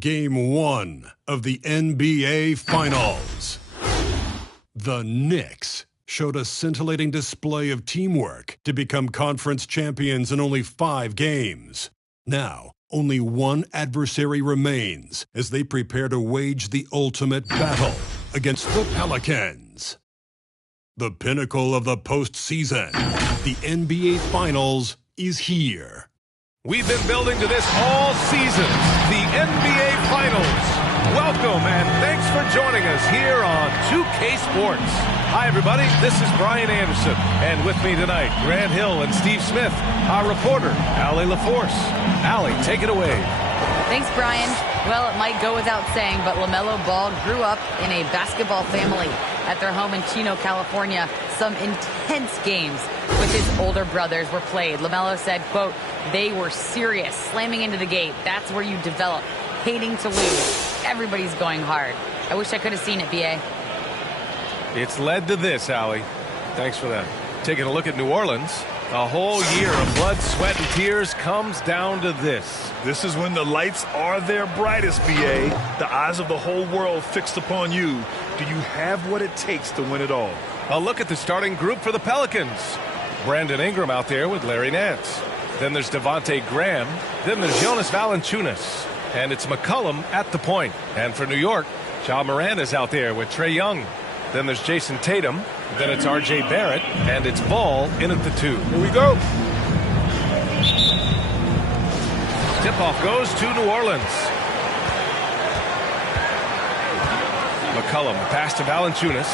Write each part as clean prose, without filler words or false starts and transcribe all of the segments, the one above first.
Game 1 of the NBA Finals. The Knicks showed a scintillating display of teamwork to become conference champions in only 5 games. Now, only one adversary remains as they prepare to wage the ultimate battle against the Pelicans. The pinnacle of the postseason, the NBA Finals, is here. We've been building to this all season, the NBA Finals. Welcome and thanks for joining us here on 2K Sports. Hi everybody, this is Brian Anderson, and with me tonight, Grant Hill and Steve Smith, our reporter, Allie LaForce. Allie, take it away. Thanks, Brian. Well, it might go without saying, but LaMelo Ball grew up in a basketball family at their home in Chino, California. Some intense games with his older brothers were played. LaMelo said, quote, "They were serious, slamming into the gate. That's where you develop, hating to lose. Everybody's going hard." I wish I could have seen it, B.A. It's led to this, Allie. Thanks for that. Taking a look at New Orleans, a whole year of blood, sweat, and tears comes down to this. This is when the lights are their brightest, B.A. The eyes of the whole world fixed upon you. Do you have what it takes to win it all? A look at the starting group for the Pelicans. Brandon Ingram out there with Larry Nance. Then there's Devontae Graham. Then there's Jonas Valanciunas. And it's McCollum at the point. And for New York, Ja Morant is out there with Trae Young. Then there's Jason Tatum. Then it's R.J. Barrett. And it's Ball in at the 2. Here we go. Tip-off goes to New Orleans. McCollum pass to Valanciunas.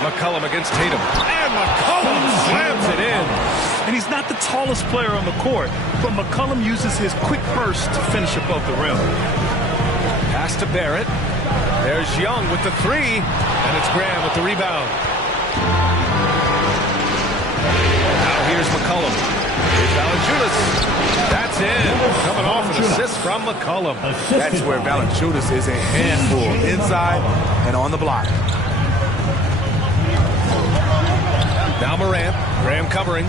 McCollum against Tatum. And McCollum slams it in. And he's not the tallest player on the court, but McCollum uses his quick burst to finish above the rim. Pass to Barrett. There's Young with the 3. And it's Graham with the rebound. Now here's McCollum. Here's Valanciunas. That's in. Coming off an assist from McCollum. That's where Valanciunas is a handful, inside and on the block. Now Morant. Graham covering.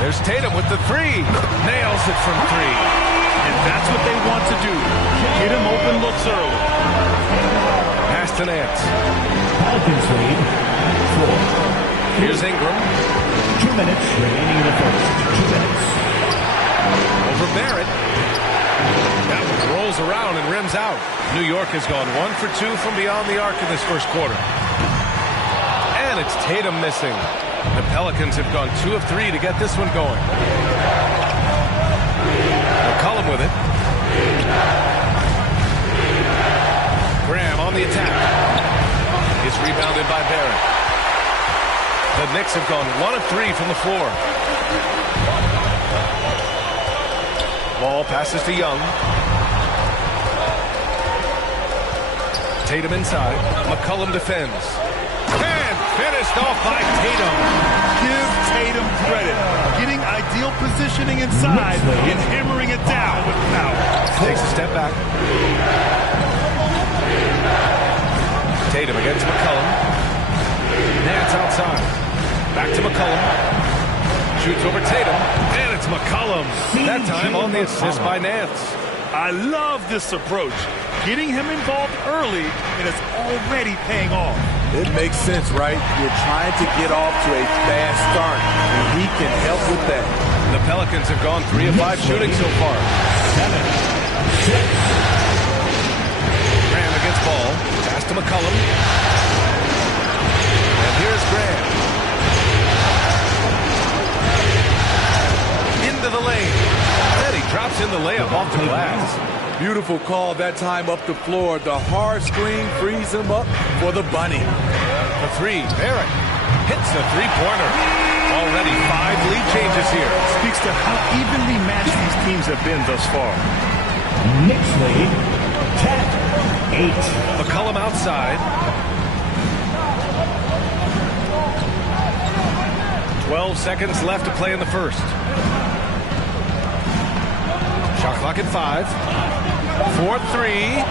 There's Tatum with the 3. Nails it from 3. And that's what they want to do. Get him open looks early. Pass to Nance. Pelicans lead 4. Here's Ingram. 2 minutes remaining in the first. 2 minutes. Over Barrett. That one rolls around and rims out. New York has gone 1 for 2 from beyond the arc in this first quarter. And it's Tatum missing. The Pelicans have gone 2 of 3 to get this one going. McCollum with it. Graham on the attack. It's rebounded by Barrett. The Knicks have gone 1 of 3 from the floor. Ball passes to Young. Tatum inside. McCollum defends. And finished off by Tatum. Give Tatum credit. Getting ideal positioning inside and hammering it down with power. Takes a step back. Tatum against McCollum. Nance outside. Back to McCollum. Shoots over Tatum. And it's McCollum. That time on the assist by Nance. I love this approach. Getting him involved early, and it's already paying off. It makes sense, right? You're trying to get off to a fast start, and he can help with that. The Pelicans have gone 3 of 5 shooting so far. 7, 6. Graham against Ball. Pass to McCollum. And here's Graham. Into the lane. And he drops in the layup off the glass. Beautiful call that time up the floor. The hard screen frees him up for the bunny. The 3. Barrett hits the 3-pointer. Already 5 lead changes here. Speaks to how evenly matched these teams have been thus far. Knicks lead 10-8. McCollum outside. 12 seconds left to play in the first. Shot clock at 5. 4-3.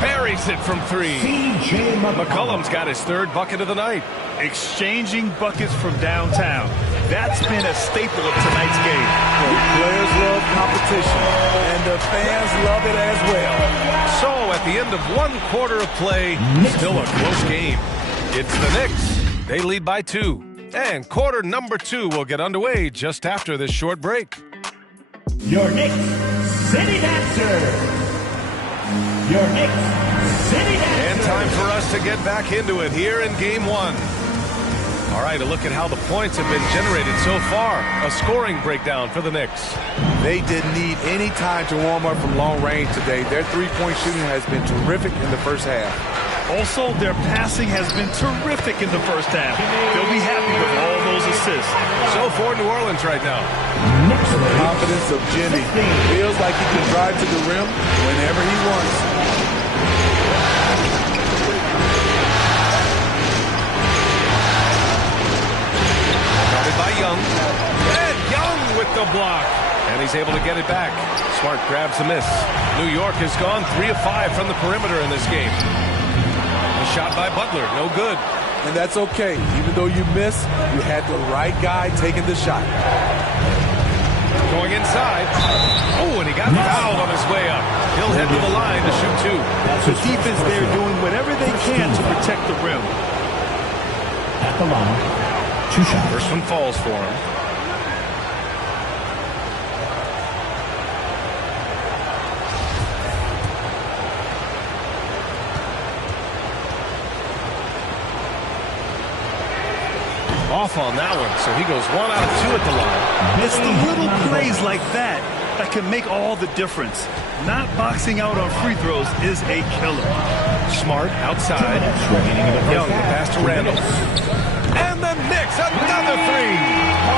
Buries it from 3. McCollum's got his 3rd bucket of the night. Exchanging buckets from downtown. That's been a staple of tonight's game. The players love competition, and the fans love it as well. So at the end of 1 quarter of play, still a close game. It's the Knicks. They lead by 2. And quarter number 2 will get underway just after this short break. Your Knicks City Dancer. Your Knicks City Dancer. And time for us to get back into it here in game 1. All right, a look at how the points have been generated so far. A scoring breakdown for the Knicks. They didn't need any time to warm up from long range today. Their three-point shooting has been terrific in the first half. Also, their passing has been terrific in the first half. They'll be happy with all those assists. So for New Orleans right now. The confidence of Jimmy. Feels like he can drive to the rim whenever he wants. Guarded by Young. And Young with the block. And he's able to get it back. Smart grabs the miss. New York has gone 3 of 5 from the perimeter in this game. A shot by Butler, no good. And that's okay. Even though you miss, you had the right guy taking the shot. Going inside. Oh, and he got fouled on his way up. He'll head to the line to shoot 2. The defense there doing whatever they can to protect the rim. At the line. 2 shots. First one falls for him. Off on that one, so he goes 1 out of 2 at the line. It's the little plays like that that can make all the difference. Not boxing out on free throws is a killer. Smart outside. Young, the pass to Randall. And the Knicks, another 3.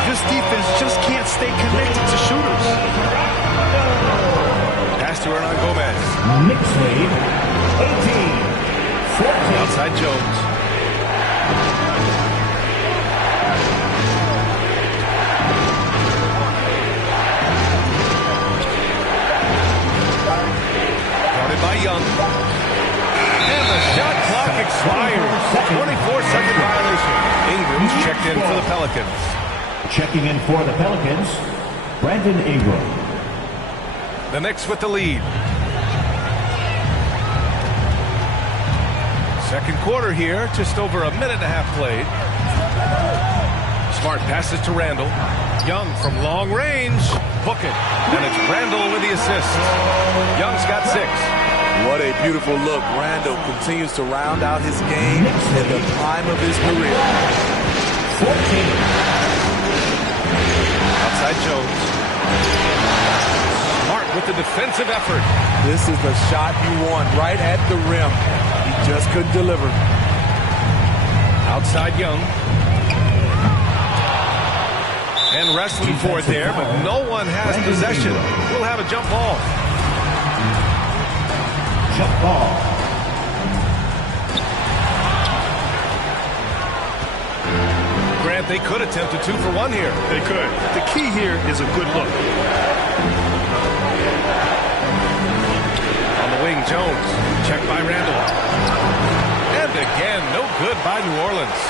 This defense just can't stay connected to shooters. Pass to Hernan Gomez. Knicks lead 18-14. Outside Jones. By Young. And the shot clock expires. 24-second violation. Ingram's checked in for the Pelicans. Checking in for the Pelicans, Brandon Ingram. The Knicks with the lead. Second quarter here, just over a minute and a half played. Smart passes to Randall. Young from long range. Book it. And it's Randall with the assist. Young's got 6. What a beautiful look. Randall continues to round out his game in the prime of his career. 14. Outside Jones. Smart with the defensive effort. This is the shot you want right at the rim. He just couldn't deliver. Outside Young. And wrestling for it there, but no one has possession. We'll have a jump ball. Jump ball. Grant, they could attempt a 2 for 1 here. They could. The key here is a good look. On the wing, Jones. Checked by Randall. And again, no good by New Orleans.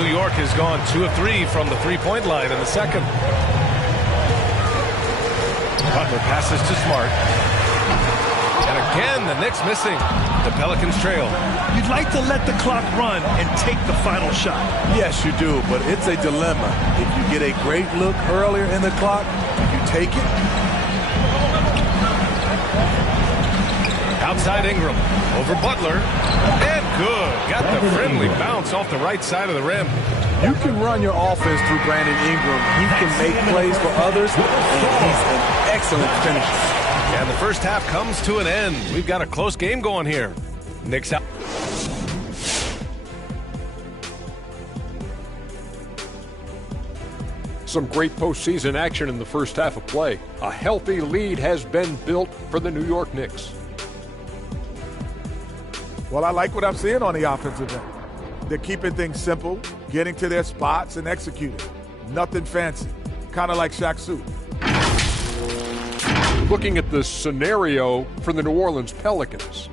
New York has gone 2 of 3 from the three-point line in the second. Butler passes to Smart. And again, the Knicks missing. The Pelicans trail. You'd like to let the clock run and take the final shot. Yes, you do, but it's a dilemma. If you get a great look earlier in the clock, you take it. Outside Ingram. Over Butler. And good. Got the friendly bounce off the right side of the rim. You can run your offense through Brandon Ingram. He can make plays for others, and he's an excellent finisher. And the first half comes to an end. We've got a close game going here. Knicks out. Some great postseason action in the first half of play. A healthy lead has been built for the New York Knicks. Well, I like what I'm seeing on the offensive end. They're keeping things simple, getting to their spots and executing. Nothing fancy, kind of like Shaq's suit. Looking at the scenario for the New Orleans Pelicans.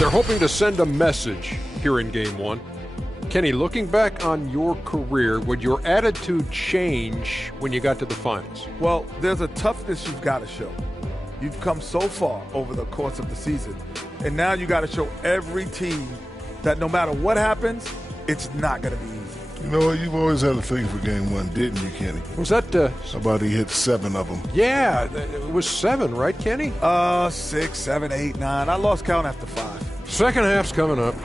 They're hoping to send a message here in Game 1. Kenny, looking back on your career, would your attitude change when you got to the finals? Well, there's a toughness you've got to show. You've come so far over the course of the season, and now you got to show every team that no matter what happens, it's not going to be easy. You know what? You've always had a thing for game one, didn't you, Kenny? Was that somebody hit 7 of them? Yeah, it was 7, right, Kenny? 6, 7, 8, 9. I lost count after 5. Second half's coming up.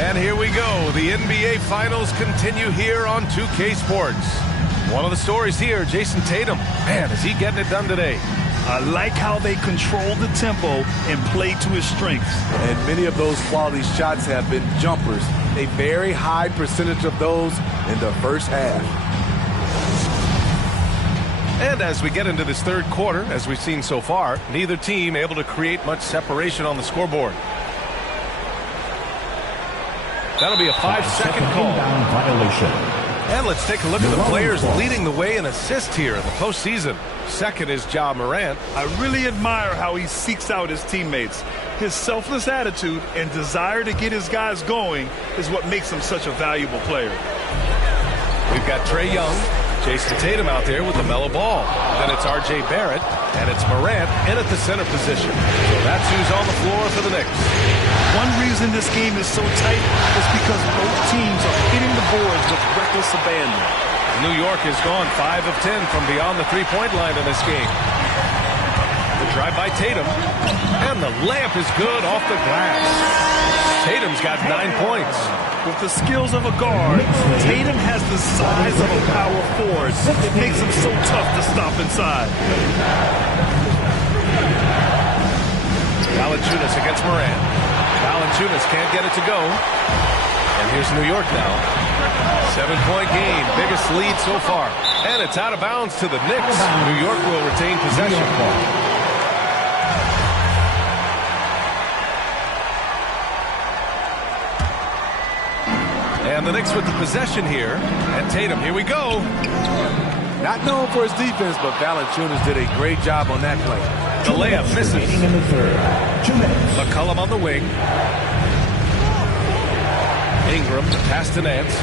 And here we go. The NBA Finals continue here on 2K Sports. One of the stories here, Jason Tatum. Man, is he getting it done today? I like how they control the tempo and play to his strengths. And many of those quality shots have been jumpers. A very high percentage of those in the first half. And as we get into this third quarter, as we've seen so far, neither team able to create much separation on the scoreboard. That'll be a 5-second call. Violation. And let's take a look at the players leading the way in assists here in the postseason. Second is Ja Morant. I really admire how he seeks out his teammates. His selfless attitude and desire to get his guys going is what makes him such a valuable player. We've got Trae Young, Jason Tatum out there with the mellow ball. Then it's R.J. Barrett, and it's Morant in at the center position. So that's who's on the floor for the Knicks. One reason this game is so tight is because both teams are hitting the boards with reckless abandon. New York has gone 5 of 10 from beyond the three-point line in this game. The drive by Tatum, and the layup is good off the glass. Tatum's got 9 points. With the skills of a guard, Tatum has the size of a power forward. It makes him so tough to stop inside. Valanciunas against Morant. Valanciunas can't get it to go. And here's New York now. 7-point game, biggest lead so far. And it's out of bounds to the Knicks. New York will retain possession. And the Knicks with the possession here. And Tatum, here we go. Not known for his defense, but Valanciunas did a great job on that play. The layup misses. In the third. 2 minutes. McCollum on the wing. Ingram, pass to Nance.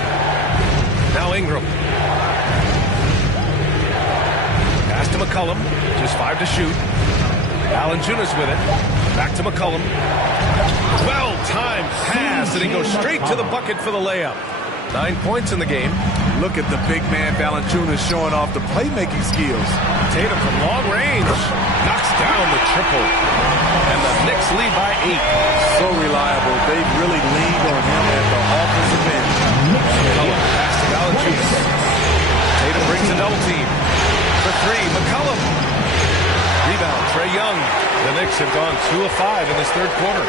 Now Ingram. Pass to McCollum. Just 5 to shoot. Valanciunas with it. Back to McCollum. Well-timed pass, and he goes straight to the bucket for the layup. 9 points in the game. Look at the big man Valanciunas showing off the playmaking skills. Tatum from long range knocks down the triple. And the Knicks lead by 8. So reliable. They've really leaned on him at the offensive end. McCollum pass to Valanciunas. Tatum brings a double team. For 3, McCollum. Rebound, Trae Young. The Knicks have gone 2 of 5 in this third quarter.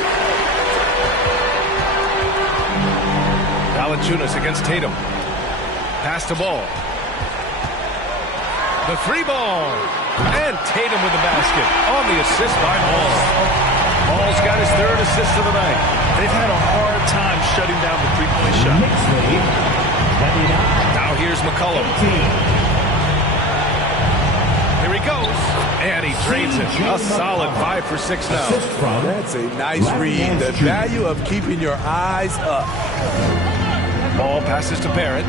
Valanciunas against Tatum. Pass to Ball. The 3 ball. And Tatum with the basket on the assist by Ball. Ball's got his 3rd assist of the night. They've had a hard time shutting down the three-point shot. Knicks lead. 29. Now here's McCollum. Here he goes. And he drains it. A solid 5 for 6 now. That's a nice read. The value of keeping your eyes up. Ball passes to Barrett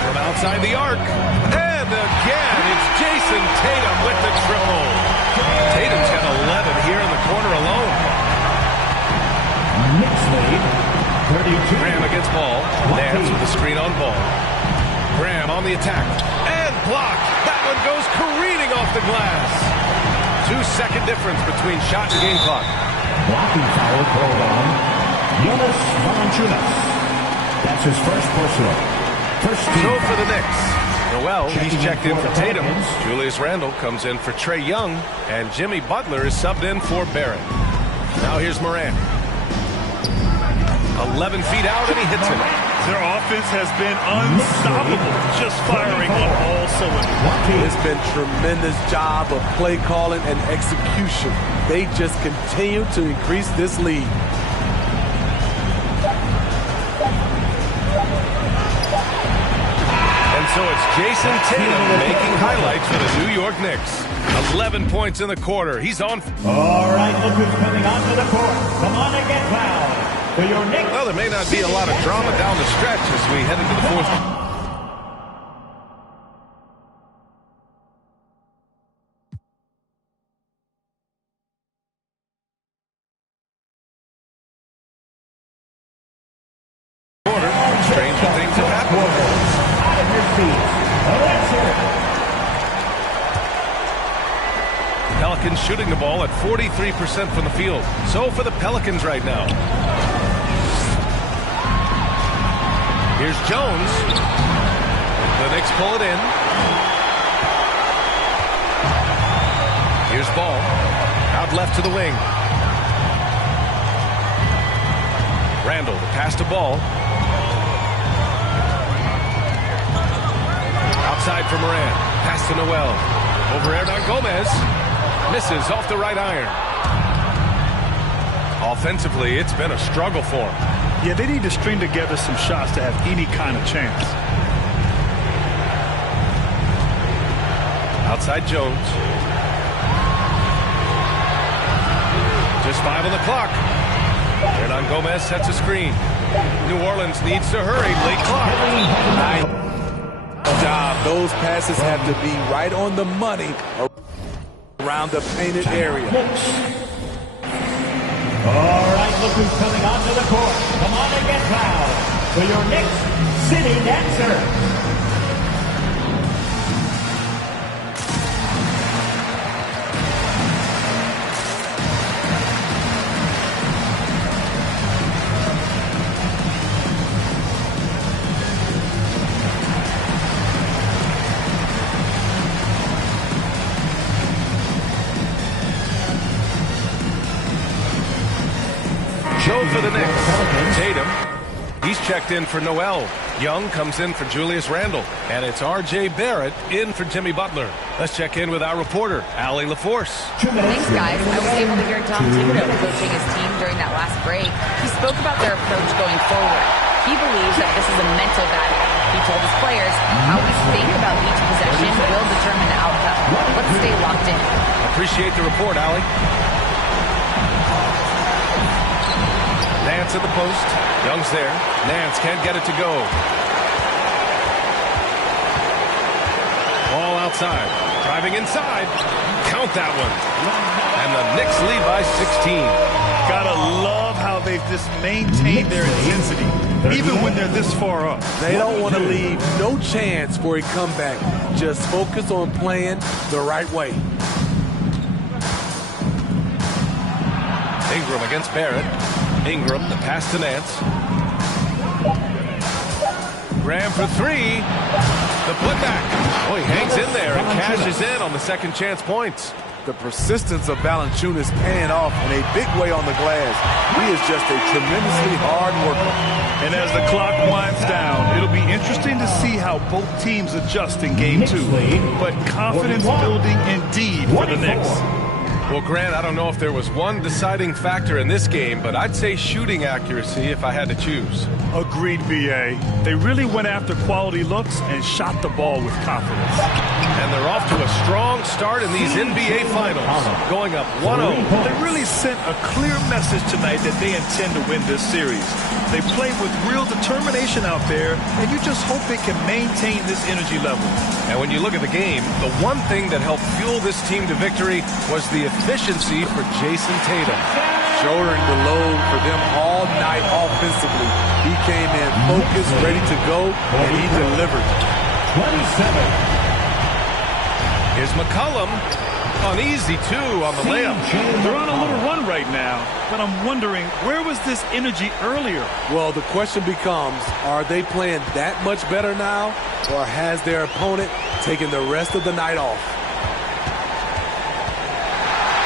from outside the arc. And again, it's Jason Tatum with the triple. Tatum's got 11 here in the corner alone. Knicks lead. 32. Graham against Ball. Nance with the screen on Ball. Graham on the attack. And blocked. That one goes careening off the glass. 2-second difference between shot and game clock. Blocking foul called on Jonas Valanciunas. That's his first personal. First team. So for the Knicks, Noel, he's checked in for Tatum. Julius Randle comes in for Trae Young. And Jimmy Butler is subbed in for Barrett. Now here's Morant. 11 feet out, and he hits it. Their offense has been unstoppable, just firing on all cylinders. It's been tremendous job of play calling and execution. They just continue to increase this lead. Jason Tatum making highlights for the New York Knicks. 11 points in the quarter. He's on. All right, look who's coming onto the court. Come on and get fouled. For your Knicks. Well, there may not be a lot of drama down the stretch as we head into the fourth. Stranger things have happened. Out of your seats. Let's hear it. Pelicans shooting the ball at 43% from the field. So for the Pelicans right now. Here's Jones. The Knicks pull it in. Here's Ball. Out left to the wing. Randall, the pass to Ball. Outside for Moran. Pass to Noel. Over Hernan Gomez. Misses off the right iron. Offensively, it's been a struggle for him. Yeah, they need to string together some shots to have any kind of chance. Outside Jones. Just 5 on the clock. Hernan Gomez sets a screen. New Orleans needs to hurry. Late clock. Job. Those passes have to be right on the money around the painted area. All right, look who's coming onto the court. Come on and get fouled. For your Knicks City Dancer. Show for the Knicks. Tatum. He's checked in for Noel. Young comes in for Julius Randle. And it's R.J. Barrett in for Jimmy Butler. Let's check in with our reporter, Allie LaForce. Thanks, guys. I was able to hear Tom Thibodeau coaching his team during that last break. He spoke about their approach going forward. He believes that this is a mental battle. He told his players how we think about each possession will determine the outcome. Let's stay locked in. Appreciate the report, Allie. Nance at the post. Young's there. Nance can't get it to go. Ball outside. Driving inside. Count that one. And the Knicks lead by 16. Gotta love how they've just maintained their intensity, even when they're this far up. They don't want to leave no chance for a comeback. Just focus on playing the right way. Ingram against Barrett. Ingram, the pass to Nance. Graham for three. The putback. Oh, he hangs in there and cashes in on the second chance points. The persistence of Valanciunas paying off in a big way on the glass. He is just a tremendously hard worker. And as the clock winds down, it'll be interesting to see how both teams adjust in game two. But confidence building indeed for the Knicks. Well, Grant, I don't know if there was one deciding factor in this game, but I'd say shooting accuracy if I had to choose. Agreed, B.A. They really went after quality looks and shot the ball with confidence. And they're off to a strong start in these NBA Finals, going up 1-0. They really sent a clear message tonight that they intend to win this series. They played with real determination out there, and you just hope they can maintain this energy level. And when you look at the game, the one thing that helped fuel this team to victory was the efficiency for Jason Tatum. Shouldering the load for them all night offensively. He came in focused, ready to go, and he delivered. 27. Here's McCollum. Uneasy, too, on the layup. They're on a little run right now, but I'm wondering, where was this energy earlier? Well, the question becomes, are they playing that much better now, or has their opponent taken the rest of the night off?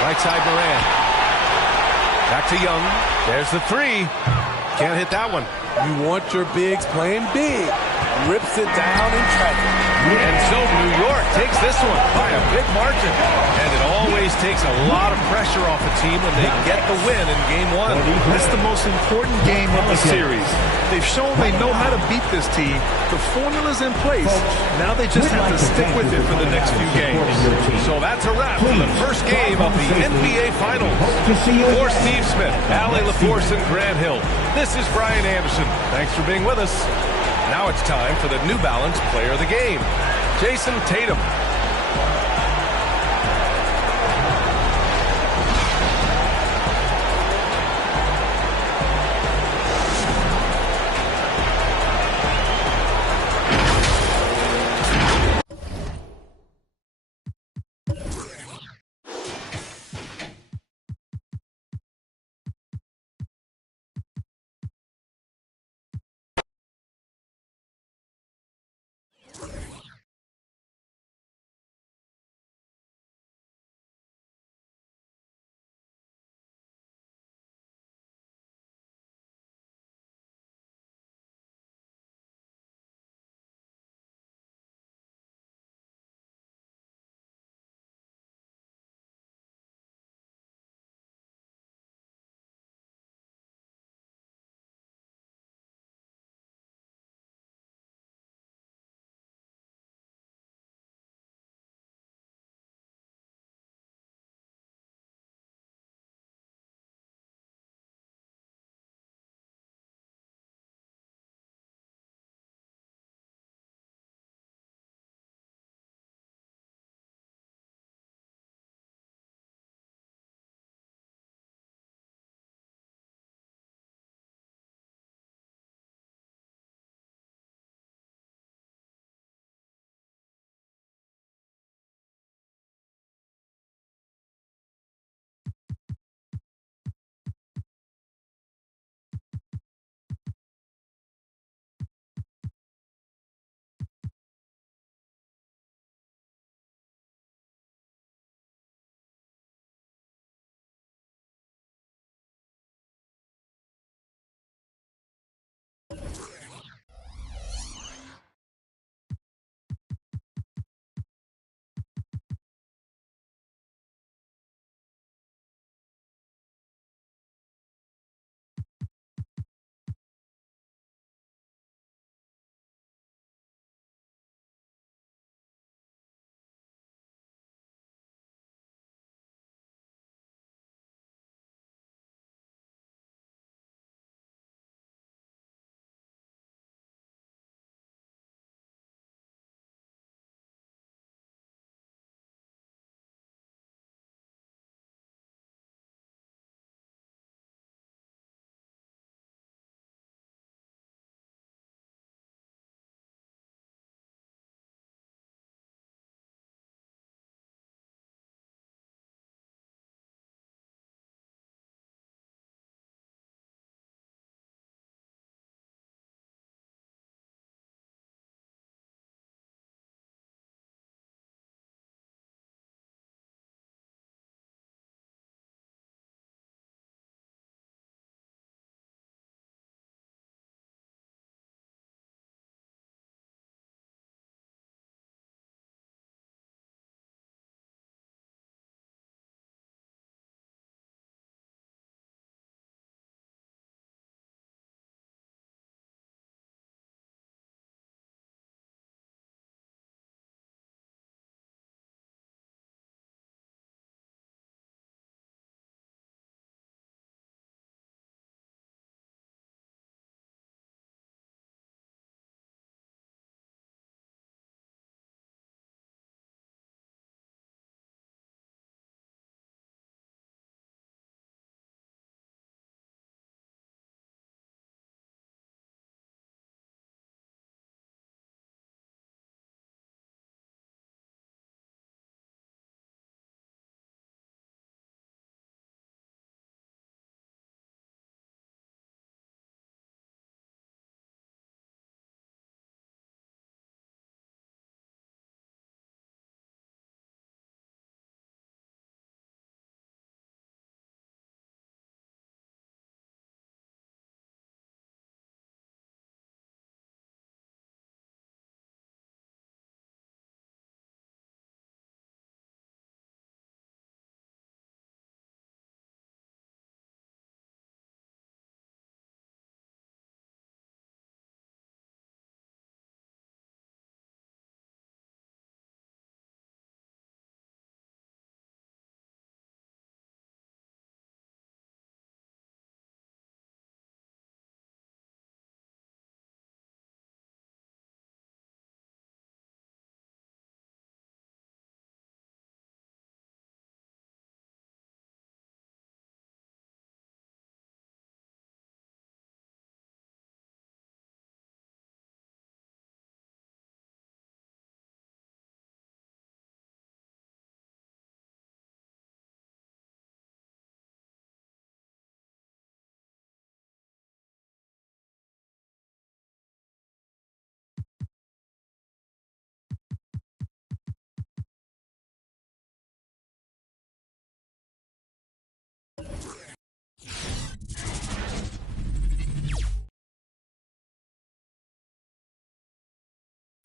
Right side Moran. Back to Young. There's the three. Can't hit that one. You want your bigs playing big. rips it down in traffic. And so New York takes this one by a big margin. And it always takes a lot of pressure off a team when they get the win in Game 1. It's the most important game of the series. They've shown they know how to beat this team. The formula's in place. Now they just have to stick with it for the next few games. So that's a wrap for the first game of the NBA Finals. For Steve Smith, Allie LaForce, and Grant Hill, this is Brian Anderson. Thanks for being with us. Now it's time for the New Balance Player of the Game, Jason Tatum.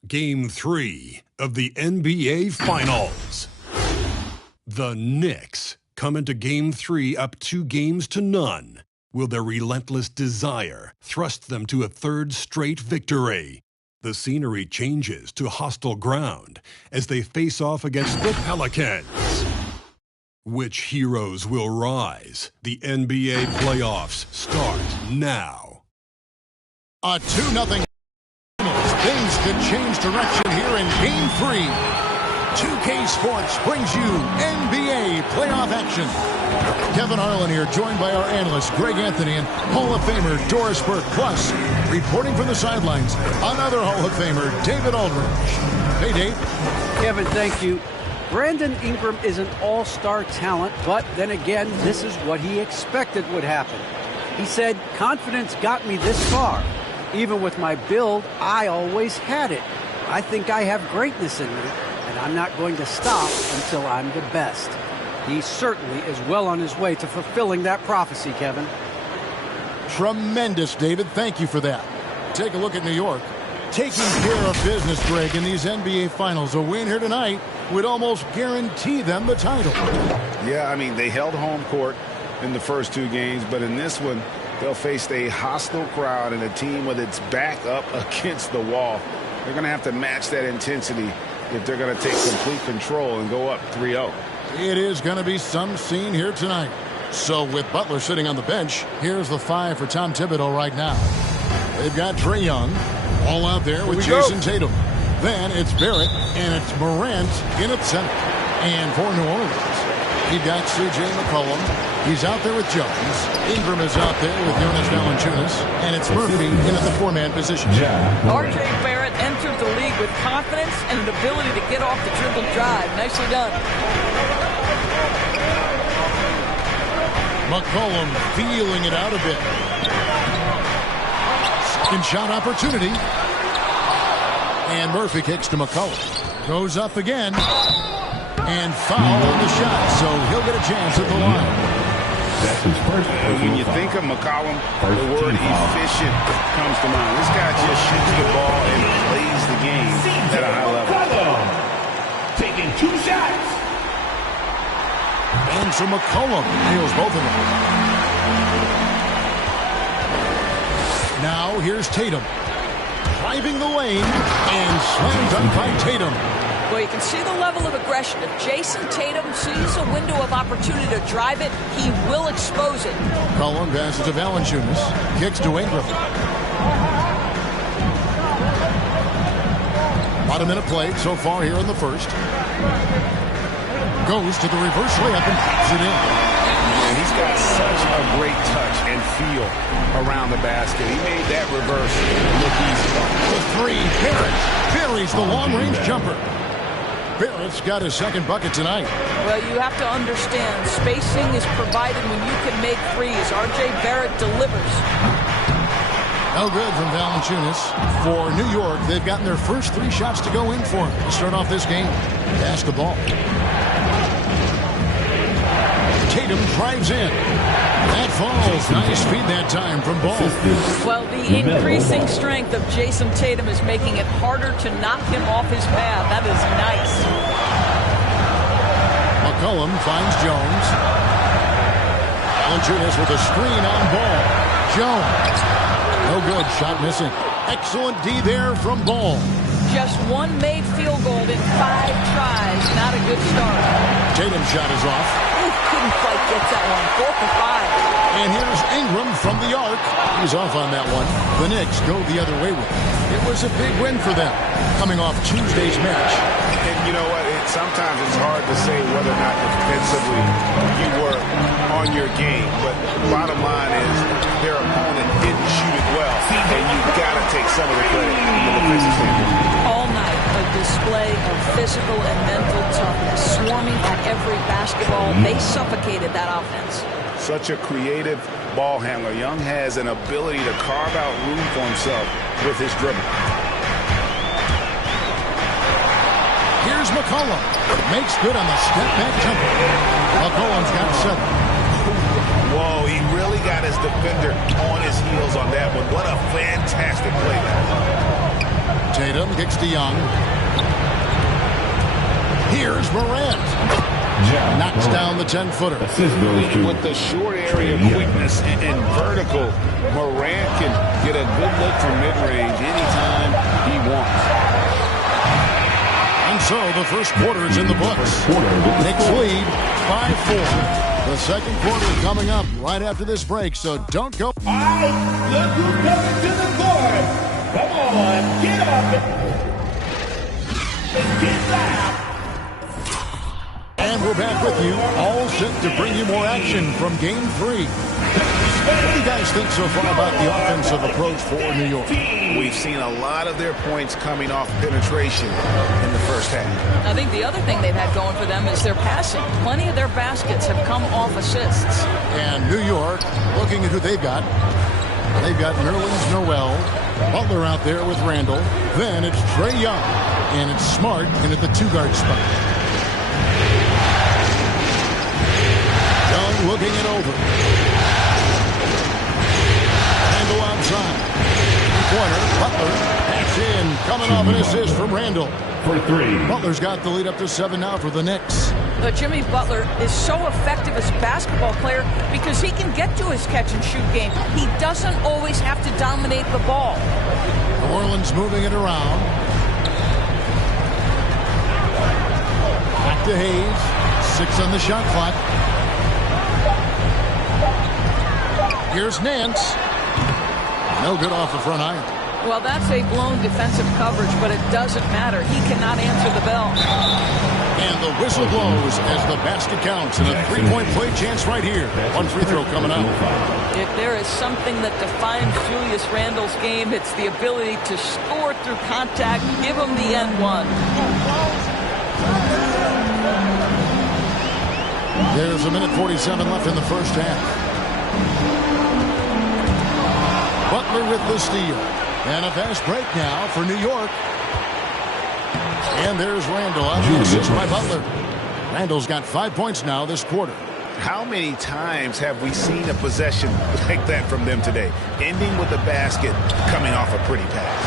Game 3 of the NBA Finals. The Knicks come into Game 3 up 2-0. Will their relentless desire thrust them to a third straight victory? The scenery changes to hostile ground as they face off against the Pelicans. Which heroes will rise? The NBA playoffs start now. A 2-0. Things could change direction here in Game 3. 2K Sports brings you NBA playoff action. Kevin Harlan here, joined by our analyst Greg Anthony and Hall of Famer Doris Burke. Plus, reporting from the sidelines, another Hall of Famer, David Aldridge. Hey, Dave. Kevin, thank you. Brandon Ingram is an all-star talent, but then again, this is what he expected would happen. He said, confidence got me this far. Even with my build, I always had it. I think I have greatness in me, and I'm not going to stop until I'm the best. He certainly is well on his way to fulfilling that prophecy, Kevin. Tremendous, David. Thank you for that. Take a look at New York. Taking care of business, Greg, in these NBA Finals. A win here tonight would almost guarantee them the title. Yeah, I mean, they held home court in the first 2 games, but in this one, they'll face a hostile crowd and a team with its back up against the wall. They're going to have to match that intensity if they're going to take complete control and go up 3-0. It is going to be some scene here tonight. So with Butler sitting on the bench, here's the 5 for Tom Thibodeau right now. They've got Trae Young all out there with Jason Tatum. Then it's Barrett and it's Morant in at center. And for New Orleans, you've got C.J. McCollum. He's out there with Jones. Ingram is out there with Jonas Valanciunas. And it's Murphy in at the 4-man position. R.J. Barrett entered the league with confidence and an ability to get off the dribble drive. Nicely done. McCollum feeling it out a bit. Second shot opportunity. And Murphy kicks to McCollum. Goes up again. And foul on the shot, so he'll get a chance at the line. That's his first. When you think of McCollum, the word efficient comes to mind. This guy just shoots the ball and plays the game at a high level. Taking 2 shots. And so McCollum nails both of them. Now here's Tatum. Driving the lane and slam dunk by Tatum. Well, you can see the level of aggression. If Jason Tatum sees a window of opportunity to drive it, he will expose it. McCollum passes to Valanciunas. Kicks to Ingram. About a minute played so far here in the first. Goes to the reverse layup and pops it in. And he's got such a great touch and feel around the basket. He made that reverse look easy. The 3, Barrett buries the long-range jumper. Barrett's got his second bucket tonight. Well, you have to understand, spacing is provided when you can make threes. R.J. Barrett delivers. No good from Valanciunas. For New York, they've gotten their first 3 shots to go in for him to start off this game. Pass the ball. Tatum drives in. That falls. Nice feed that time from Ball. Well, the increasing strength of Jason Tatum is making it harder to knock him off his path. That is nice. McCollum finds Jones. Valanciunas with a screen on Ball. Jones. No good. Shot missing. Excellent D there from Ball. Just 1 made field goal in 5 tries. Not a good start. Tatum's shot is off. Ooh, couldn't quite get that one. 4 for 5. And here's Ingram from the arc. He's off on that one. The Knicks go the other way with it. It was a big win for them, coming off Tuesday's match. And you know what? Sometimes it's hard to say whether or not defensively you were on your game. But bottom line is their opponent didn't shoot it well. And you've got to take some of the credit from the defensive standpoint. All night, a display of physical and mental toughness. Swarming at every basketball. They suffocated that offense. Such a creative ball handler. Young has an ability to carve out room for himself with his dribble. Here's McCollum. Makes good on the step-back jumper. McCollum's got 7. Whoa, he really got his defender on his heels on that one. What a fantastic play. Tatum kicks to Young. Here's Morant. Knocks down the 10-footer. With the short area quickness and vertical, Morant can get a good look from mid-range anytime he wants. And so the first quarter is in the books. Knicks lead 5-4. The second quarter coming up right after this break, so don't go. All right, look who's coming to the court. Come on, get up and get loud. And we're back with you, all set to bring you more action from Game 3. What do you guys think so far about the offensive approach for New York? We've seen a lot of their points coming off penetration in the first half. I think the other thing they've had going for them is their passing. Plenty of their baskets have come off assists. And New York, looking at who they've got. They've got Nerlens Noel, Butler out there with Randall. Then it's Trae Young, and it's Smart in at the 2-guard spot. Young looking it over. Randall outside. Three-pointer, Butler, pass in, coming off an assist from Randall. For 3. Butler's got the lead up to 7 now for the Knicks. But Jimmy Butler is so effective as a basketball player because he can get to his catch-and-shoot game. He doesn't always have to dominate the ball. New Orleans moving it around. Back to Hayes. 6 on the shot clock. Here's Nance. No good off the front iron. Well, that's a blown defensive coverage, but it doesn't matter. He cannot answer the bell. And the whistle blows as the basket counts. And a 3-point play chance right here. One free throw coming up. If there is something that defines Julius Randle's game, it's the ability to score through contact. Give him the N1. There's a minute 47 left in the first half. Butler with the steal. And a fast break now for New York. And there's Randall on the assist by Butler. Randall's got 5 points now this quarter. How many times have we seen a possession like that from them today? Ending with a basket, coming off a pretty pass.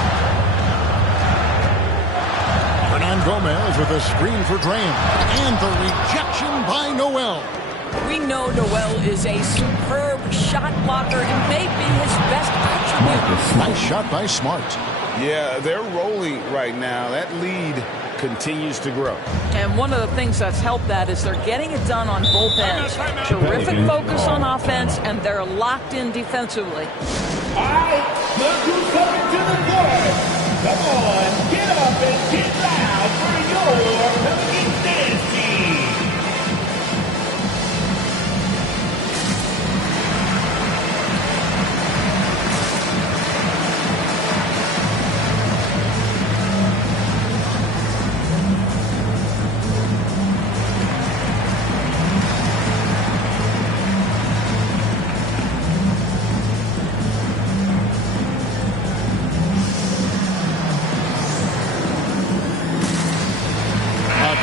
Hernan Gomez with a screen for Graham. And the rejection by Noel. We know Noel is a superb shot blocker and may be his best attribute. Nice shot by Smart. Yeah, they're rolling right now. That lead continues to grow. And one of the things that's helped that is they're getting it done on both ends. Terrific focus on offense, and they're locked in defensively. All right, look who's coming to the court. Come on, get up and get loud for your Pelicans dance team.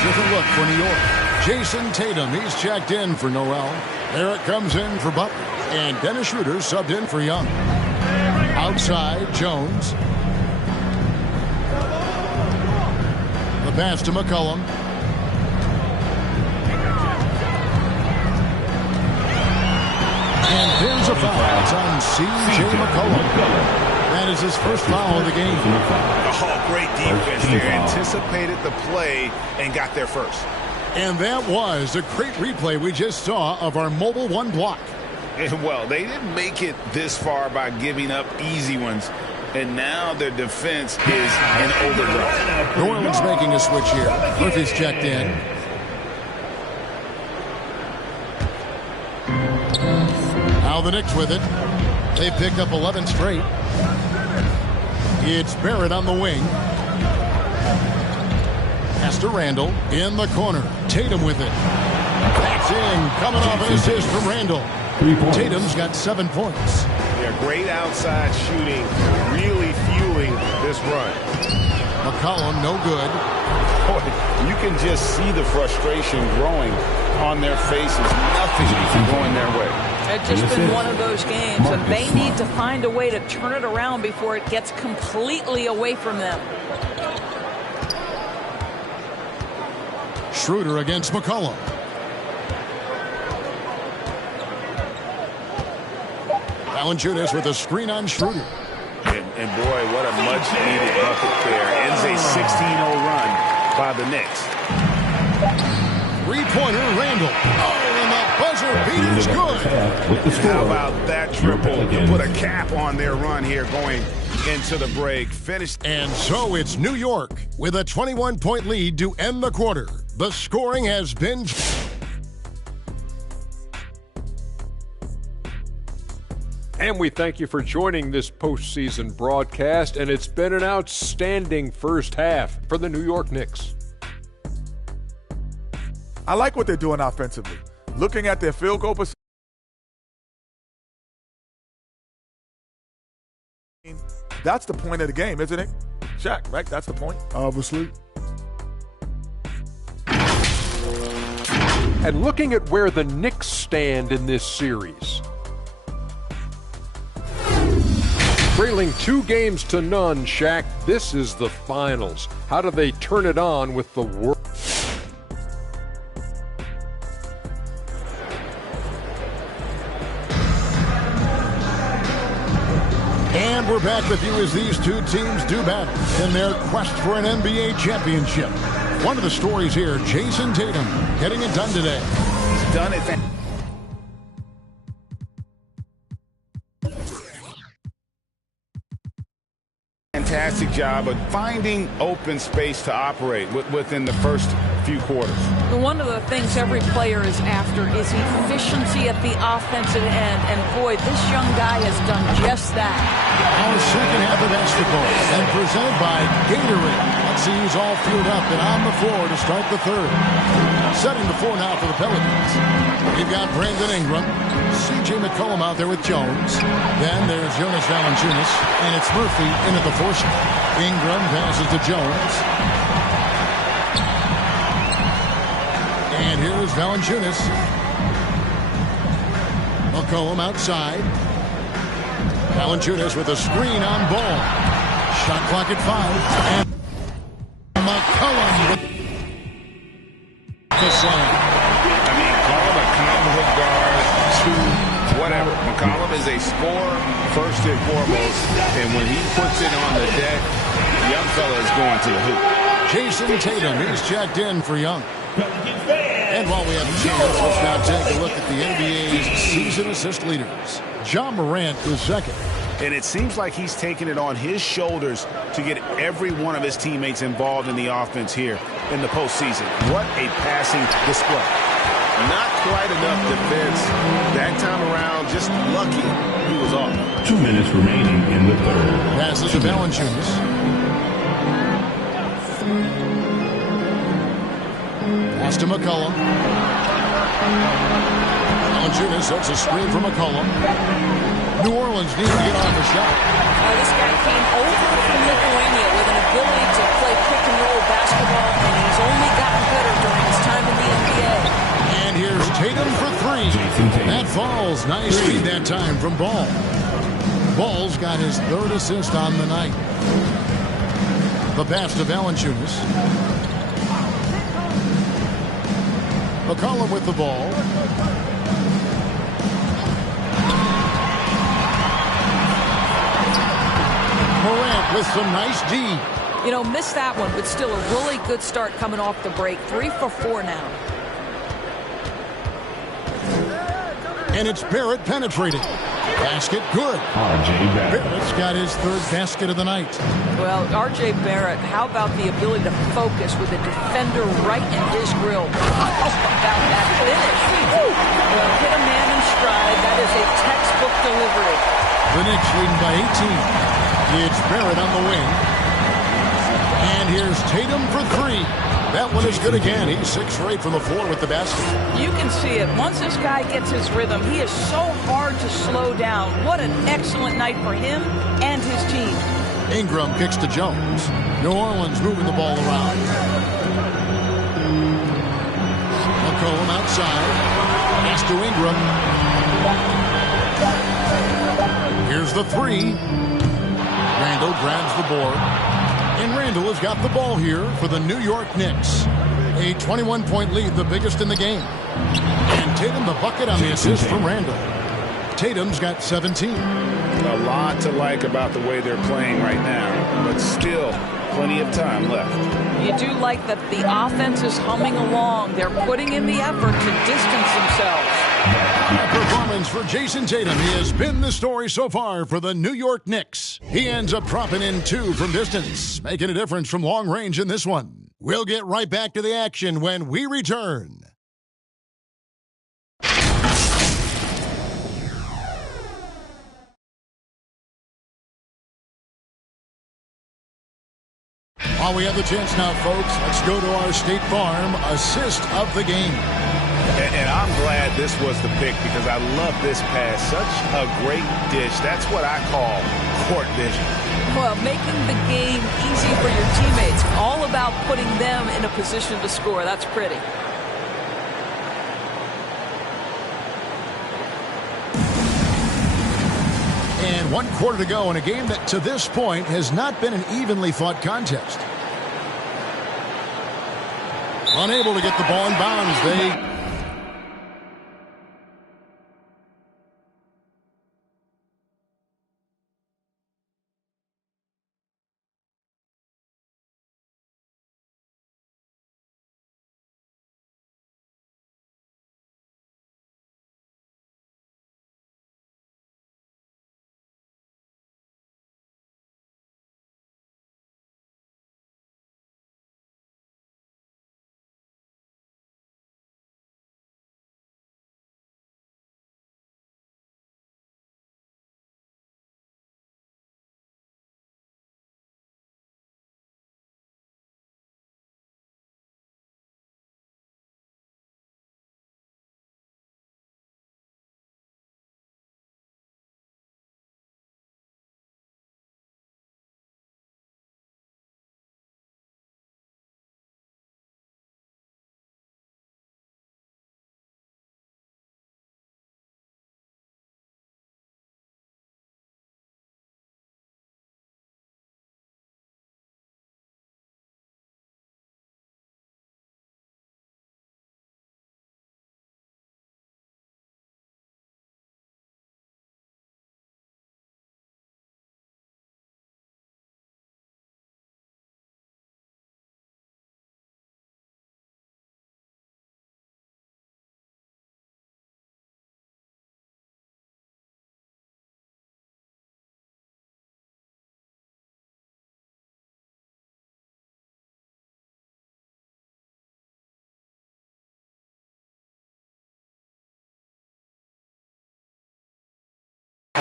Different look for New York. Jason Tatum, he's checked in for Noel. Eric comes in for Butler. And Dennis Schroeder subbed in for Young. Outside, Jones. The pass to McCollum. And there's a foul. It's on C.J. McCollum. That is his first foul of the game. Oh, great defense there. Anticipated the play and got there first. And that was a great replay we just saw of our mobile one block. And well, they didn't make it this far by giving up easy ones. And now their defense is in overdrive. New Orleans making a switch here. Murphy's checked in. Now the Knicks with it. They've picked up 11 straight. It's Barrett on the wing. Pass to Randall in the corner. Tatum with it. That's in. Coming off an assist from Randall. Tatum's got 7 points. They're great outside shooting, really fueling this run. McCollum, no good. Boy, you can just see the frustration growing on their faces. Nothing going their way. It's just been one of those games, and they need to find a way to turn it around before it gets completely away from them. Schroeder against McCollum. Valanciunas with a screen on Schroeder. And boy, what a much-needed bucket there. Ends a 16-0 run by the Knicks. Three-pointer, Randall. Oh, and the buzzer beater's good. How about that triple to put a cap on their run here going into the break? Finished. And so it's New York with a 21-point lead to end the quarter. The scoring has been... And we thank you for joining this postseason broadcast, and it's been an outstanding first half for the New York Knicks. I like what they're doing offensively. Looking at their field goal percentage, that's the point of the game, isn't it? Shaq, right? That's the point. Obviously. And looking at where the Knicks stand in this series. Trailing 2-0, Shaq. This is the finals. How do they turn it on with the world? And we're back with you as these two teams do battle in their quest for an NBA championship. One of the stories here, Jason Tatum getting it done today. He's done it. Fantastic job of finding open space to operate within the first few quarters. One of the things every player is after is efficiency at the offensive end, and boy, this young guy has done just that. Our second half of basketball and presented by Gatorade. Let's see who's all fueled up and on the floor to start the third. Setting the floor now for the Pelicans. We've got Brandon Ingram, C.J. McCollum out there with Jones. Then there's Jonas Valanciunas, and it's Murphy in at the fourth. Ingram passes to Jones. And here's Valanciunas. McCollum outside. Valanciunas with a screen on ball. Shot clock at 5. And McCollum with the slam. I mean, call him a comic guard to whatever. McCollum is a scorer first and foremost. And when he puts it on the deck, young fella is going to the hoop. Jason Tatum, he's checked in for Young. And while we have a chance, let's now take a look at the NBA's season assist leaders. Ja Morant is second. And it seems like he's taking it on his shoulders to get every one of his teammates involved in the offense here in the postseason. What a passing display. Not quite enough defense. That time around, just lucky he was off. 2 minutes remaining in the third. Passes to Valanciunas. Pass to McCollum. Valanciunas sets a screen for McCollum. New Orleans needs to get off a shot. This guy came over from Lithuania with an ability to play pick and roll basketball, and he's only gotten better during his time in the NBA. And here's Tatum for three. That falls. Nice feed that time from Ball. Ball's got his third assist on the night. The pass to Valanciunas. McCollum with the ball. Morant with some nice D. You know, missed that one, but still a really good start coming off the break. 3 for 4 now. And it's Barrett penetrating. Basket good. R.J. Barrett's got his third basket of the night. Well, R.J. Barrett, how about the ability to focus with a defender right in his grill? How about that finish? Well, hit a man in stride. That is a textbook delivery. The Knicks leading by 18. It's Barrett on the wing. And here's Tatum for three. That one is good again. He's 6 for 8 from the floor with the basket. You can see it. Once this guy gets his rhythm, he is so hard to slow down. What an excellent night for him and his team. Ingram kicks to Jones. New Orleans moving the ball around. McCollum outside. Pass to Ingram. Here's the three. Randall grabs the board. And Randall has got the ball here for the New York Knicks. A 21-point lead, the biggest in the game. And Tatum the bucket on the assist from Randall. Tatum's got 17. A lot to like about the way they're playing right now, but still plenty of time left. You do like that the offense is humming along. They're putting in the effort to distance themselves. That performance for Jason Tatum. He has been the story so far for the New York Knicks. He ends up dropping in 2 from distance, making a difference from long range in this one. We'll get right back to the action when we return. While we have the chance now, folks, let's go to our State Farm assist of the game. And I'm glad this was the pick because I love this pass. Such a great dish. That's what I call court vision. Well, making the game easy for your teammates. All about putting them in a position to score. That's pretty. And 1 quarter to go in a game that to this point has not been an evenly fought contest. Unable to get the ball in bounds. They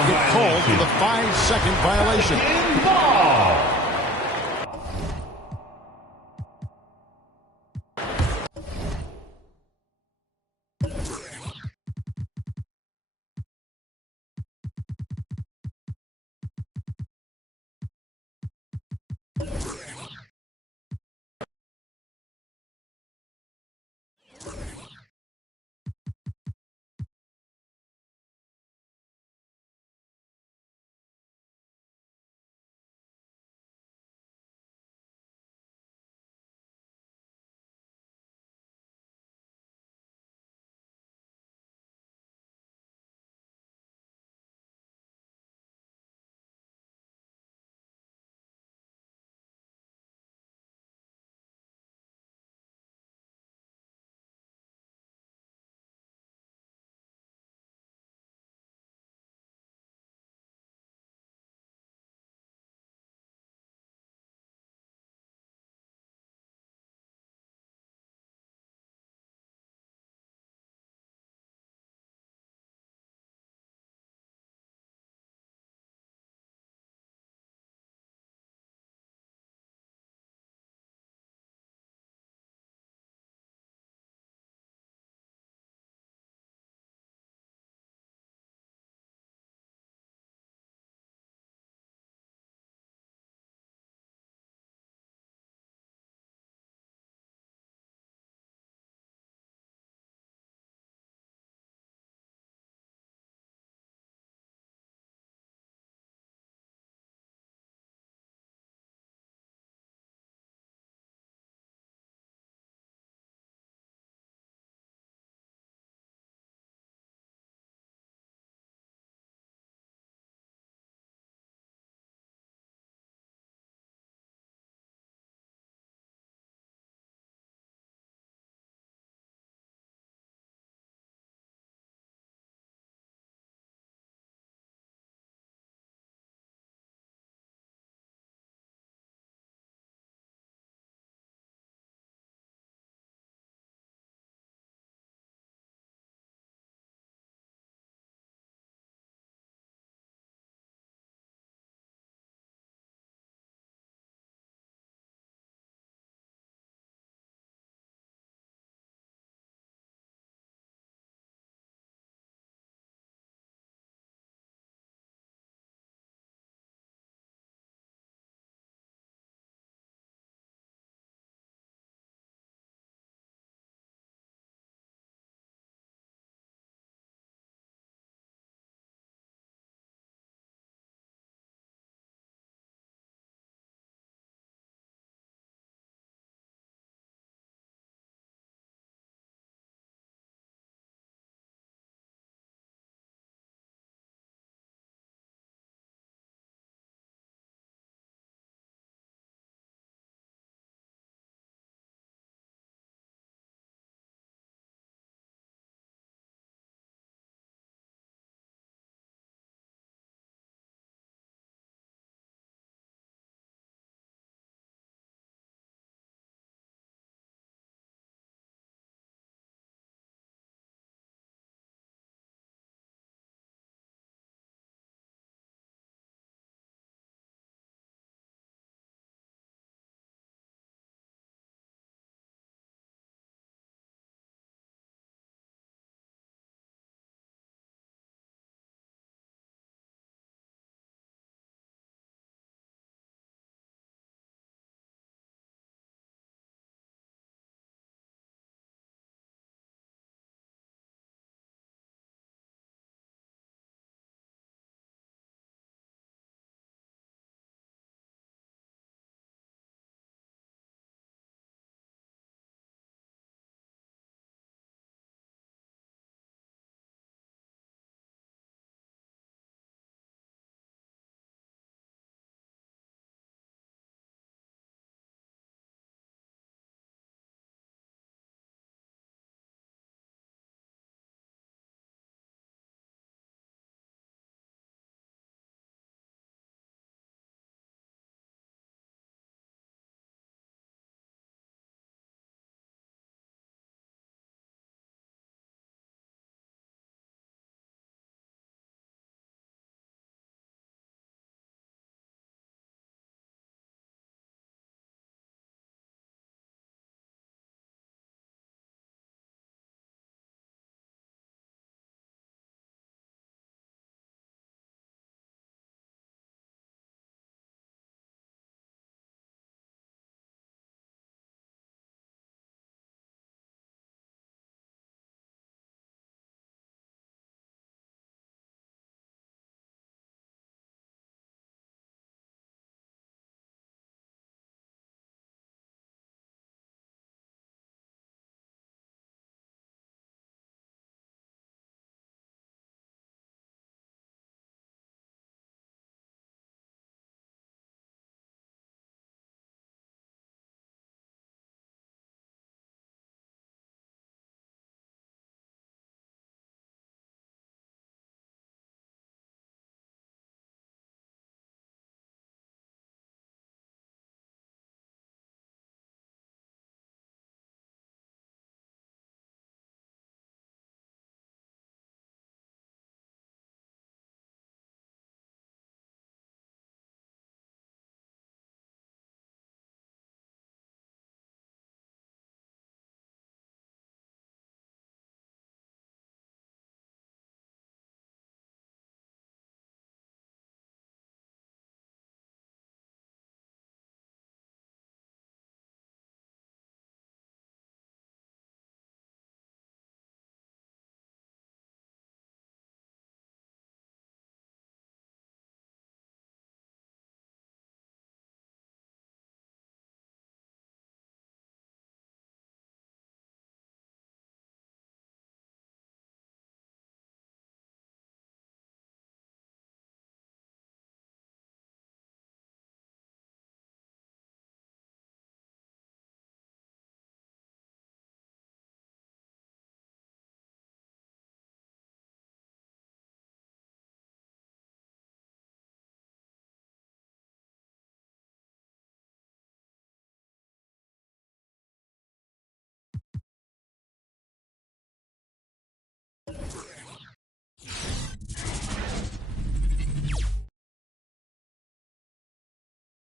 get called for the 5-second violation.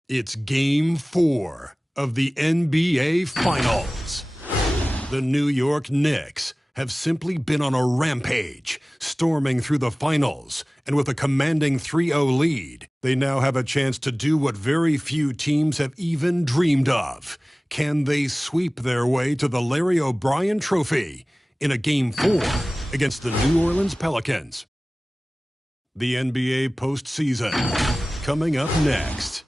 It's Game 4 of the NBA Finals. The New York Knicks have simply been on a rampage, storming through the finals, and with a commanding 3-0 lead, they now have a chance to do what very few teams have even dreamed of. Can they sweep their way to the Larry O'Brien Trophy in a Game 4 against the New Orleans Pelicans? The NBA postseason, coming up next.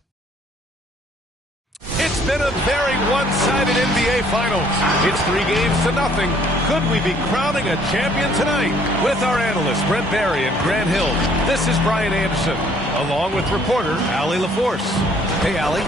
It's been a very one-sided NBA Finals. It's 3-0. Could we be crowning a champion tonight? With our analysts, Brent Barry and Grant Hill, this is Brian Anderson, along with reporter Allie LaForce. Hey, Allie.